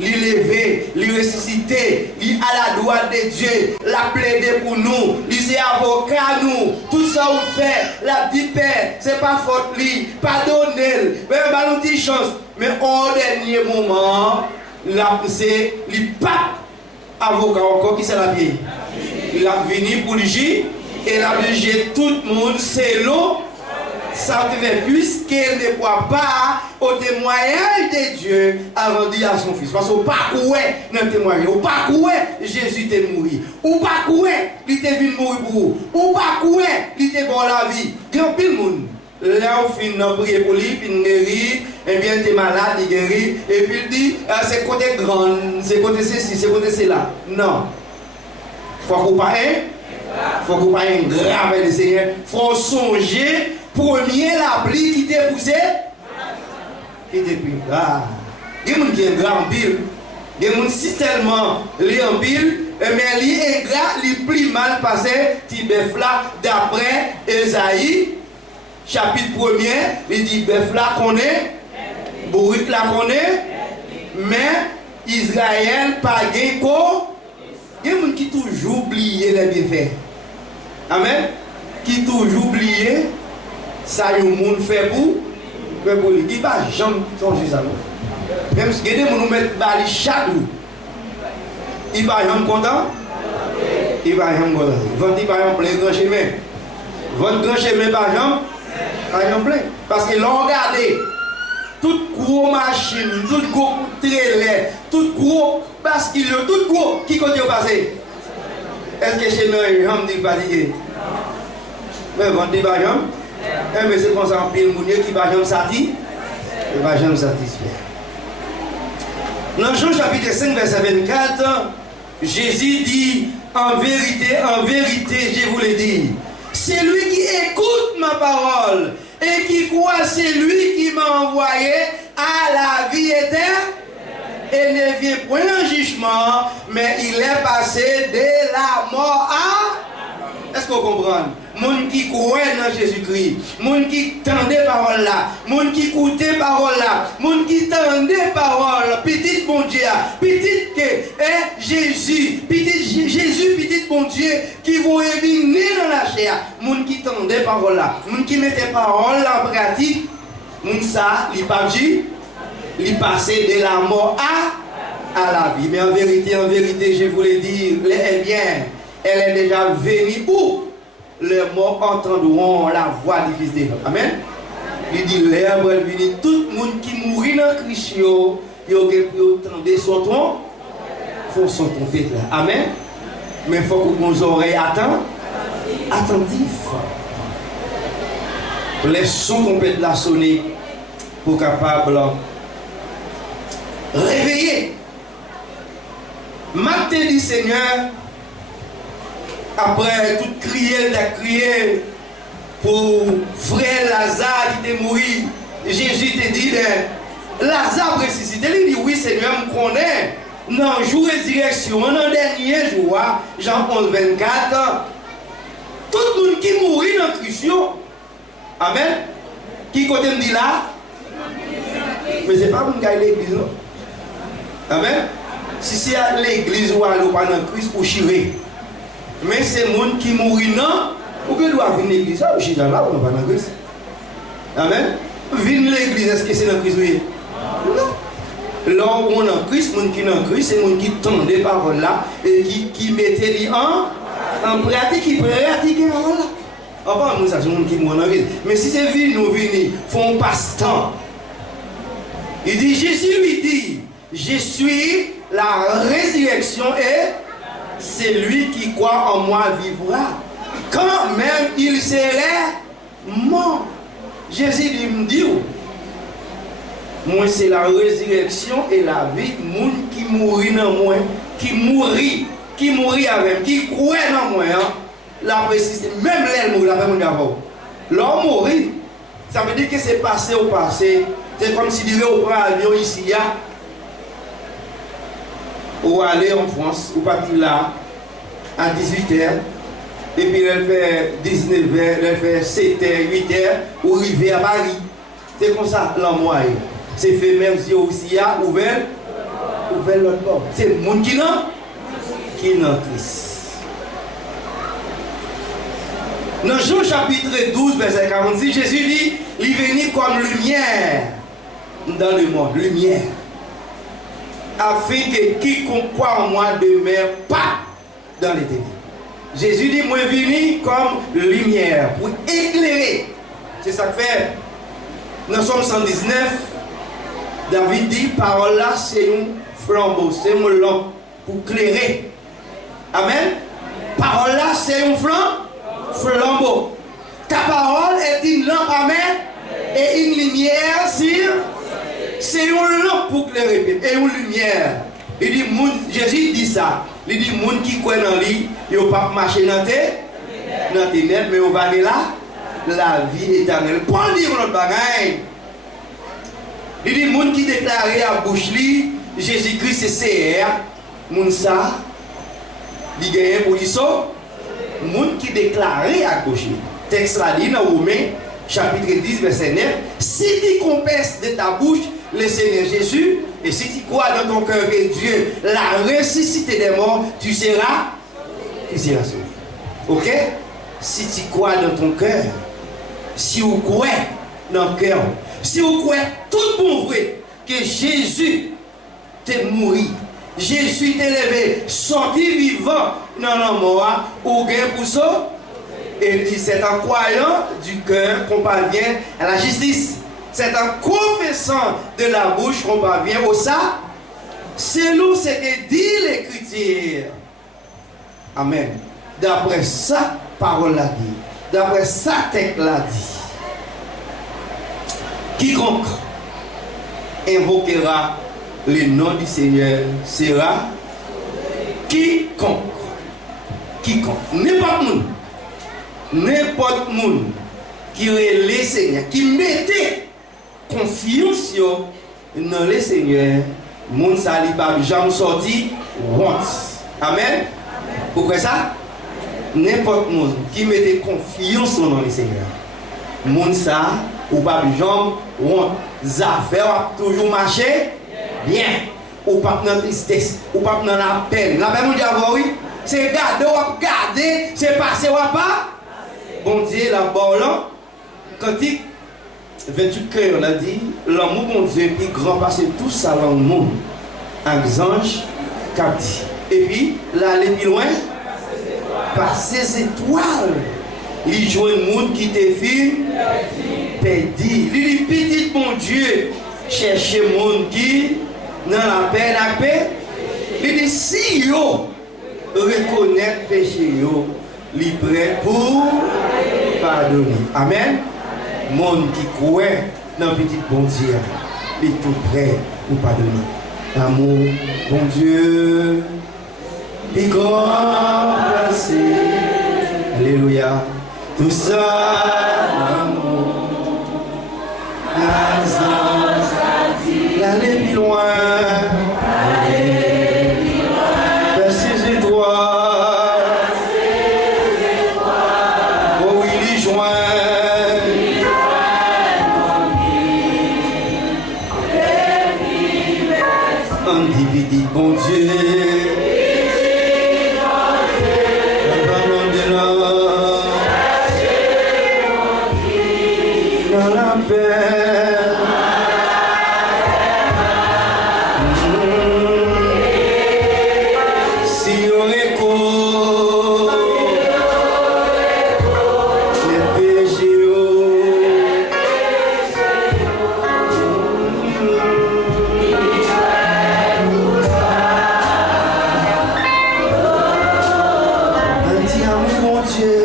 il levé, il ressuscité, il à la droite de Dieu, l'a plaidé pour nous, il est avocat nous, tout ça on fait, la dit Père, c'est pas faute lui, pardonnez-le, mais pas nous dit chance, mais au dernier moment, c'est le pape avocat encore qui s'est la vie. Il a venu pour le juger et il a obligé tout le monde, c'est l'eau. Ça fait puisqu'elle ne croit pas au témoignage de Dieu avant de dire à son fils. Parce qu'on pas coué dans le témoignage. On pas coué Jésus t'est mort. On pas coué il t'est venu mourir pour vous. On pas coué il t'est bon la vie. Il y a pile monde. Là on finit de prier pour lui, puis il guérit, et bien il est malade, il guérit, et puis il dit c'est côté grand, c'est côté ceci, c'est côté cela. Non. Faut qu'on pas faut qu'on pas un grave le Seigneur. Faut songer. Premier la pluie qui t'est poussé, qui t'est pris. Ah, il y a des gens qui sont en pile, il y a des gens qui sont tellement en pile, mais il est ingrat, il est plus mal passé, qui bœuf là, d'après Esaïe, chapitre 1er, il dit bœuf là qu'on est, bourrique là qu'on est, mais Israël pas gain quoi. Il y a des gens qui toujours oublient les bienfaits. Amen. Qui toujours oublient. Ça, le monde fait pour lui. Il va jamais changer ça. Même si les gens nous mettent bali chaque jour, il va jamais content. Il va jamais content. Votre va jamais plein grand chemin. Votre grand chemin va jamais plein. Parce que l'on regarde toute gros machine, toute gros trailer, toute gros bascule, tout gros qui continue à passer. Est-ce que le chemin est jamais fatigué? Mais votre va jamais. Mais c'est comme ça, un pile mounier qui va jamais satisfaire. Il va jamais satisfaire. Dans Jean chapitre 5, verset 24, Jésus dit, en vérité, je vous le dis, c'est lui qui écoute ma parole et qui croit, c'est lui qui m'a envoyé à la vie éternelle et ne vient point en jugement, mais il est passé de la mort à... Est-ce qu'on comprend? Moun qui croit dans Jésus-Christ, moun qui tendait parole là, moun qui écoutait parole là, moun qui tendait parole, petit bon Dieu, petit que Jésus, petit bon Dieu qui vous est venu dans la chair, moun qui tendait parole là, moun qui mettait parole en pratique, moun ça, il pas dit, il passait de la mort à la vie. Mais en vérité, je vous le dis, eh bien, elle est déjà venue où? Les morts entendront la voix du Fils de l'homme. Amen. Il dit, l'herbe est venue, tout le monde qui mourit dans Christ, il y a entendu son ton, faut son trompette là. Amen. Mais il faut que nos oreilles attentifs. Les sons trompettes là sonner pour capable réveiller. Matin du Seigneur. Après tout crier, crié pour frère Lazare qui était mort. Jésus te dit, Lazare ressuscité. Il dit, oui Seigneur, je connais. Non, jour et direction, dans le dernier jour, Jean 11, 24, tout le monde qui mourit dans Christ. Amen. Qui côté me dit là? Mais ce n'est pas pour gagner l'église. Amen. Si c'est à l'église ou à l'opération dans Christ pour chirer. Mais c'est le monde qui mourit non, ou que doit venir l'église, ou chez là, ou pas dans Christ. Amen. Venir l'église, est-ce que c'est dans Christ? Non. Là où on est en Christ, le monde qui est en Christ, c'est le monde qui tend des paroles là, et qui mettait les en pratique, qui pratique les paroles là. Enfin, nous, ça, c'est le monde qui mourut en Christ. Mais si c'est venir, nous venir, font passe-temps. Il dit, Jésus lui dit, je suis la résurrection et c'est lui qui croit en moi vivra. Quand même il serait mort. Jésus dit, me dit, moi c'est la résurrection et la vie. Moun qui mourit dans moi, qui mourit avec, qui croit dans moi, la précise, même l'aile mourit, la même d'abord. L'homme mourit, ça veut dire que c'est passé au passé. C'est comme si dirait on prend l'avion ici, ou aller en France, ou partir là à 18h, et puis elle fait 19h, elle fait 7h, 8h, ou arriver à Paris. C'est comme ça, l'amour. C'est fait même si aussi ouvert l'autre bord. C'est le monde qui n'a Christ. Dans Jean chapitre 12, verset 46, Jésus dit, il venait comme lumière dans le monde, lumière, afin que quiconque croit en moi ne demeure pas dans les ténèbres. Jésus dit, moi venu comme lumière pour éclairer. C'est ça que fait. Dans Somme 119, David dit, parole là, c'est un flambeau, c'est une lampe pour éclairer. Amen. Parole là, c'est un flambeau. Ta parole est une lampe, amen, et une lumière sur. C'est une lampe pour éclairer et une lumière. Il dit, Jésus dit ça. Il dit, moun qui croit dans lui, il ne va pas marcher dans les ténèbres, mais on va aller là, la vie éternelle. Paul dit notre bagaille. Il dit, moun qui déclare à bouche li, Jésus-Christ c'est CR, moun ça, il gagne pour ça. Moun qui déclare à bouche li. Texte là dit dans Romains, chapitre 10, verset 9, si tu confesses de ta bouche le Seigneur Jésus, et si tu crois dans ton cœur que Dieu l'a ressuscité des morts, tu seras sauvé. Ok? Si tu crois dans ton cœur, si vous croyez dans le cœur, si vous croyez tout bon vrai que Jésus t'est mort, Jésus t'est levé, sorti vivant dans la mort, ou gain pour ça, et dit c'est en croyant du cœur qu'on parvient à la justice. C'est en confessant de la bouche qu'on parvient au ça. C'est nous ce que dit l'Écriture. Amen. D'après ça, parole l'a dit. D'après ça, texte l'a dit. Quiconque invoquera le nom du Seigneur sera quiconque. N'importe monde qui est le Seigneur, qui mettait confiance dans le Seigneur, moun sa li pa jamais sorti once. Amen. Pourquoi ça? N'importe monde qui mettait confiance dans le Seigneur, moun sa ou pas jamais once. Affaires a toujours marché bien. Ou pas dans tristesse, ou pas dans la peine. La peine, on dit oui, c'est garder, c'est passer ou pas. Bon Dieu, la parole, cantique 28 cœurs, on a dit, l'amour bon Dieu est plus grand parce que tout ça dans le monde. Un ange cap dit. Et puis, là, aller plus loin, par ces étoiles, il joue un monde qui te fait perdu. Il dit, petit bon Dieu, cherchez le monde qui, dans la peine à paix. Il dit, si yo reconnaître péché yo, il est prêt pour pardonner. Amen. Monde qui croit dans le petit bon Dieu, il est tout prêt pour pardonner. Amour, bon Dieu, il grand passé. Alléluia. Tout ça, l'amour, l'aller plus loin. Vers ses étoiles. Oh, il y joint. Un petit bon Dieu. Dans la paix. Si on écoute les péchés. Un petit amour, mon Dieu.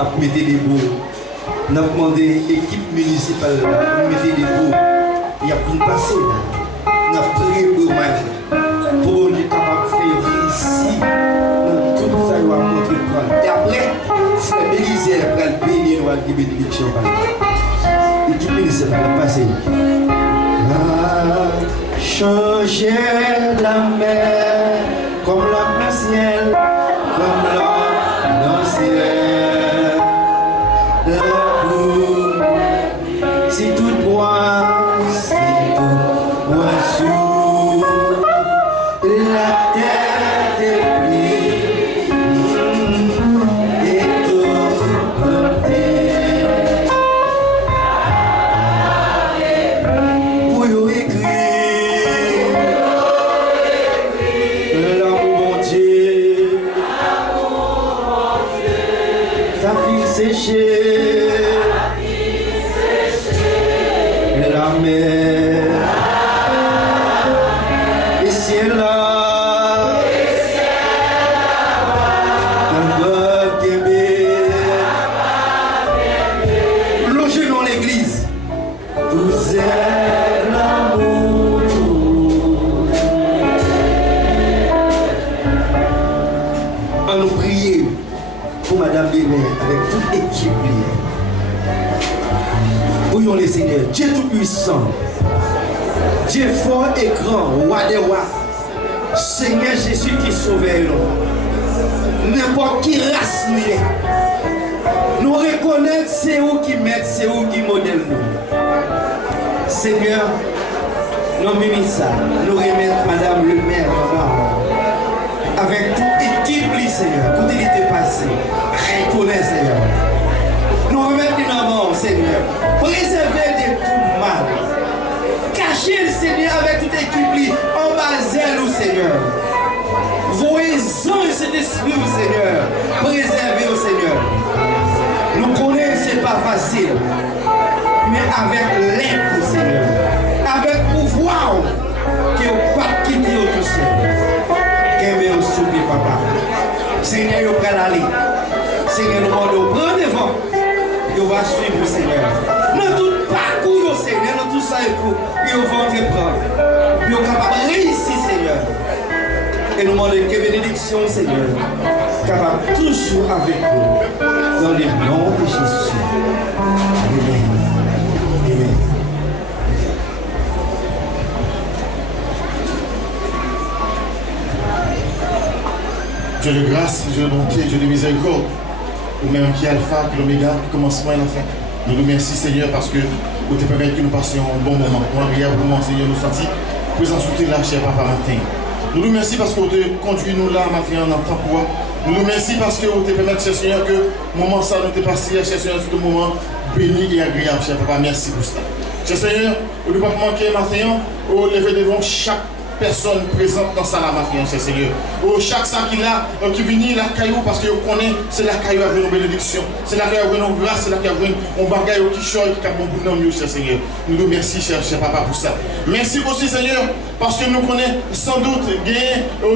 à mettre des bouts. Nous avons demandé l'équipe municipale de mettre des bouts. Il y a pour passer là. Nous avons prié pour moi. Pour nous capable de faire ici. Tout ça, nous avons entreprendre. Et après, frère Bélisée après le pays, nous avons dit bénédiction. L'équipe municipale va passer. Changer la mer comme le ciel, comme l'eau dans le ciel. Si tout point sous la terre est prise et tout planté. Pour écrire l'amour mon Dieu, ta fille séchée. La mer, et ciel là, un peu Québec, logez dans l'église, vous êtes l'amour. On nous prier pour Madame Bénin avec toute équipe. Prions le Seigneur, Dieu tout-puissant, Dieu fort et grand, roi des rois, Seigneur Jésus qui sauve nous. N'importe qui race nous reconnaître, c'est où qui met, c'est où qui modèle nous. Seigneur, nous bénissons ça, nous remettons Madame le maire avec toute équipe, Seigneur, quand il était passé, reconnaît Seigneur. Nous remettons une mort, Seigneur. Préservez de tout mal. Cachez le Seigneur avec toute équipe en bas Seigneur. Voyez-en cet esprit, Seigneur. Préservez au Seigneur. Nous connaissons, ce n'est pas facile. Mais avec l'aide, Seigneur. Avec pouvoir, que vous ne pas quitter au Seigneur. Qu'aimez au souper, papa. Seigneur, vous prenez l'aller. Seigneur, nous demandons, prenez devant. Et on va suivre, Seigneur. Dans tout parcours, Seigneur, dans tout ça, et on va entreprendre. Et on est capable de réussir, Seigneur. Et nous demandons que bénédiction, Seigneur, capable toujours avec nous. Dans les noms de Jésus. Amen. Amen. Dieu de grâce, Dieu de bonté, Dieu de miséricorde. Ou même qui est alpha, qui est l'oméga, qui commencement et la fin. Nous nous remercions Seigneur parce que vous te permettez que nous passions un bon moment. Un agréable moment, Seigneur, nous sentis présent sous la chère papa matin. Nous nous remercions parce que vous te conduit nous là matin en temps pour. Nous nous remercions parce que vous te permettez, cher Seigneur, que moment ça nous te passé, cher Seigneur, tout le moment béni et agréable, cher papa. Merci pour ça. Cher Seigneur, vous ne pouvez pas manquer matin, au lever devant chaque personne présente dans sa matin, cher Seigneur. Chaque sac qui là, qui vient la caillou parce que vous connaissez, c'est la caillou avec nos bénédictions, c'est la caillou avec nos grâces, c'est la caillou avec nos bagailles qui choisit, qui a bon bout de nous, cher Seigneur. Nous nous remercions, cher papa, pour ça. Merci aussi, Seigneur, parce que nous connaissons sans doute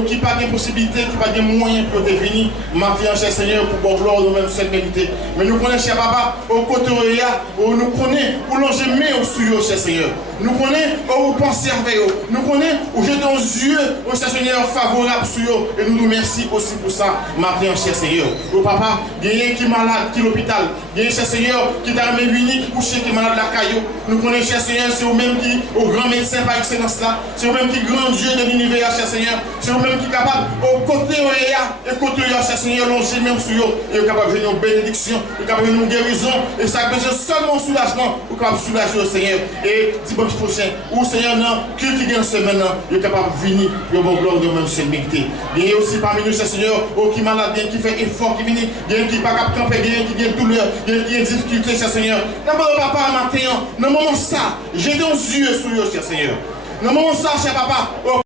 qui pas de possibilité, qui pas de moyens pour venir matin, cher Seigneur, pour bon gloire nous-mêmes seule mérité. Mais nous connaissons, cher papa, au côté où nous connaissons, où l'on met au studio, cher Seigneur. Nous connaissons où vous pensez avec eux. Nous connaissons où j'ai dans les yeux, au Seigneur, favorable sur eux. Et nous nous remercions aussi pour ça, matin, cher Seigneur. Au papa, il y a un qui est malade, qui est l'hôpital. Il y a un cher Seigneur qui est dans le même qui est couché, qui est malade la caillou. Nous connaissons, cher Seigneur, c'est vous-même qui, au grand médecin par excellence là. C'est vous-même qui grand Dieu de l'univers, cher Seigneur. C'est vous-même qui est capable, au côté où il y a, et côté où il y a, cher Seigneur, longer même sur eux. Et est capable de venir aux bénédictions, il est capable de venir aux guérisons. Et ça a besoin seulement soulagement, pour capable de soulager au Seigneur. Et dimanche prochain, où Seigneur, qui gagne ce maintenant, il est capable de venir, pour bon gloire de même seule mérité. Il y a aussi parmi nous, cher Seigneur, qui est malade, qui fait effort, qui vient, qui n'est pas capable de camper, qui a douleur, qui a difficulté, cher Seigneur. Non, papa, matin, dans le moment ça, j'ai des yeux sur eux, cher Seigneur. Dans le moment ça, cher papa,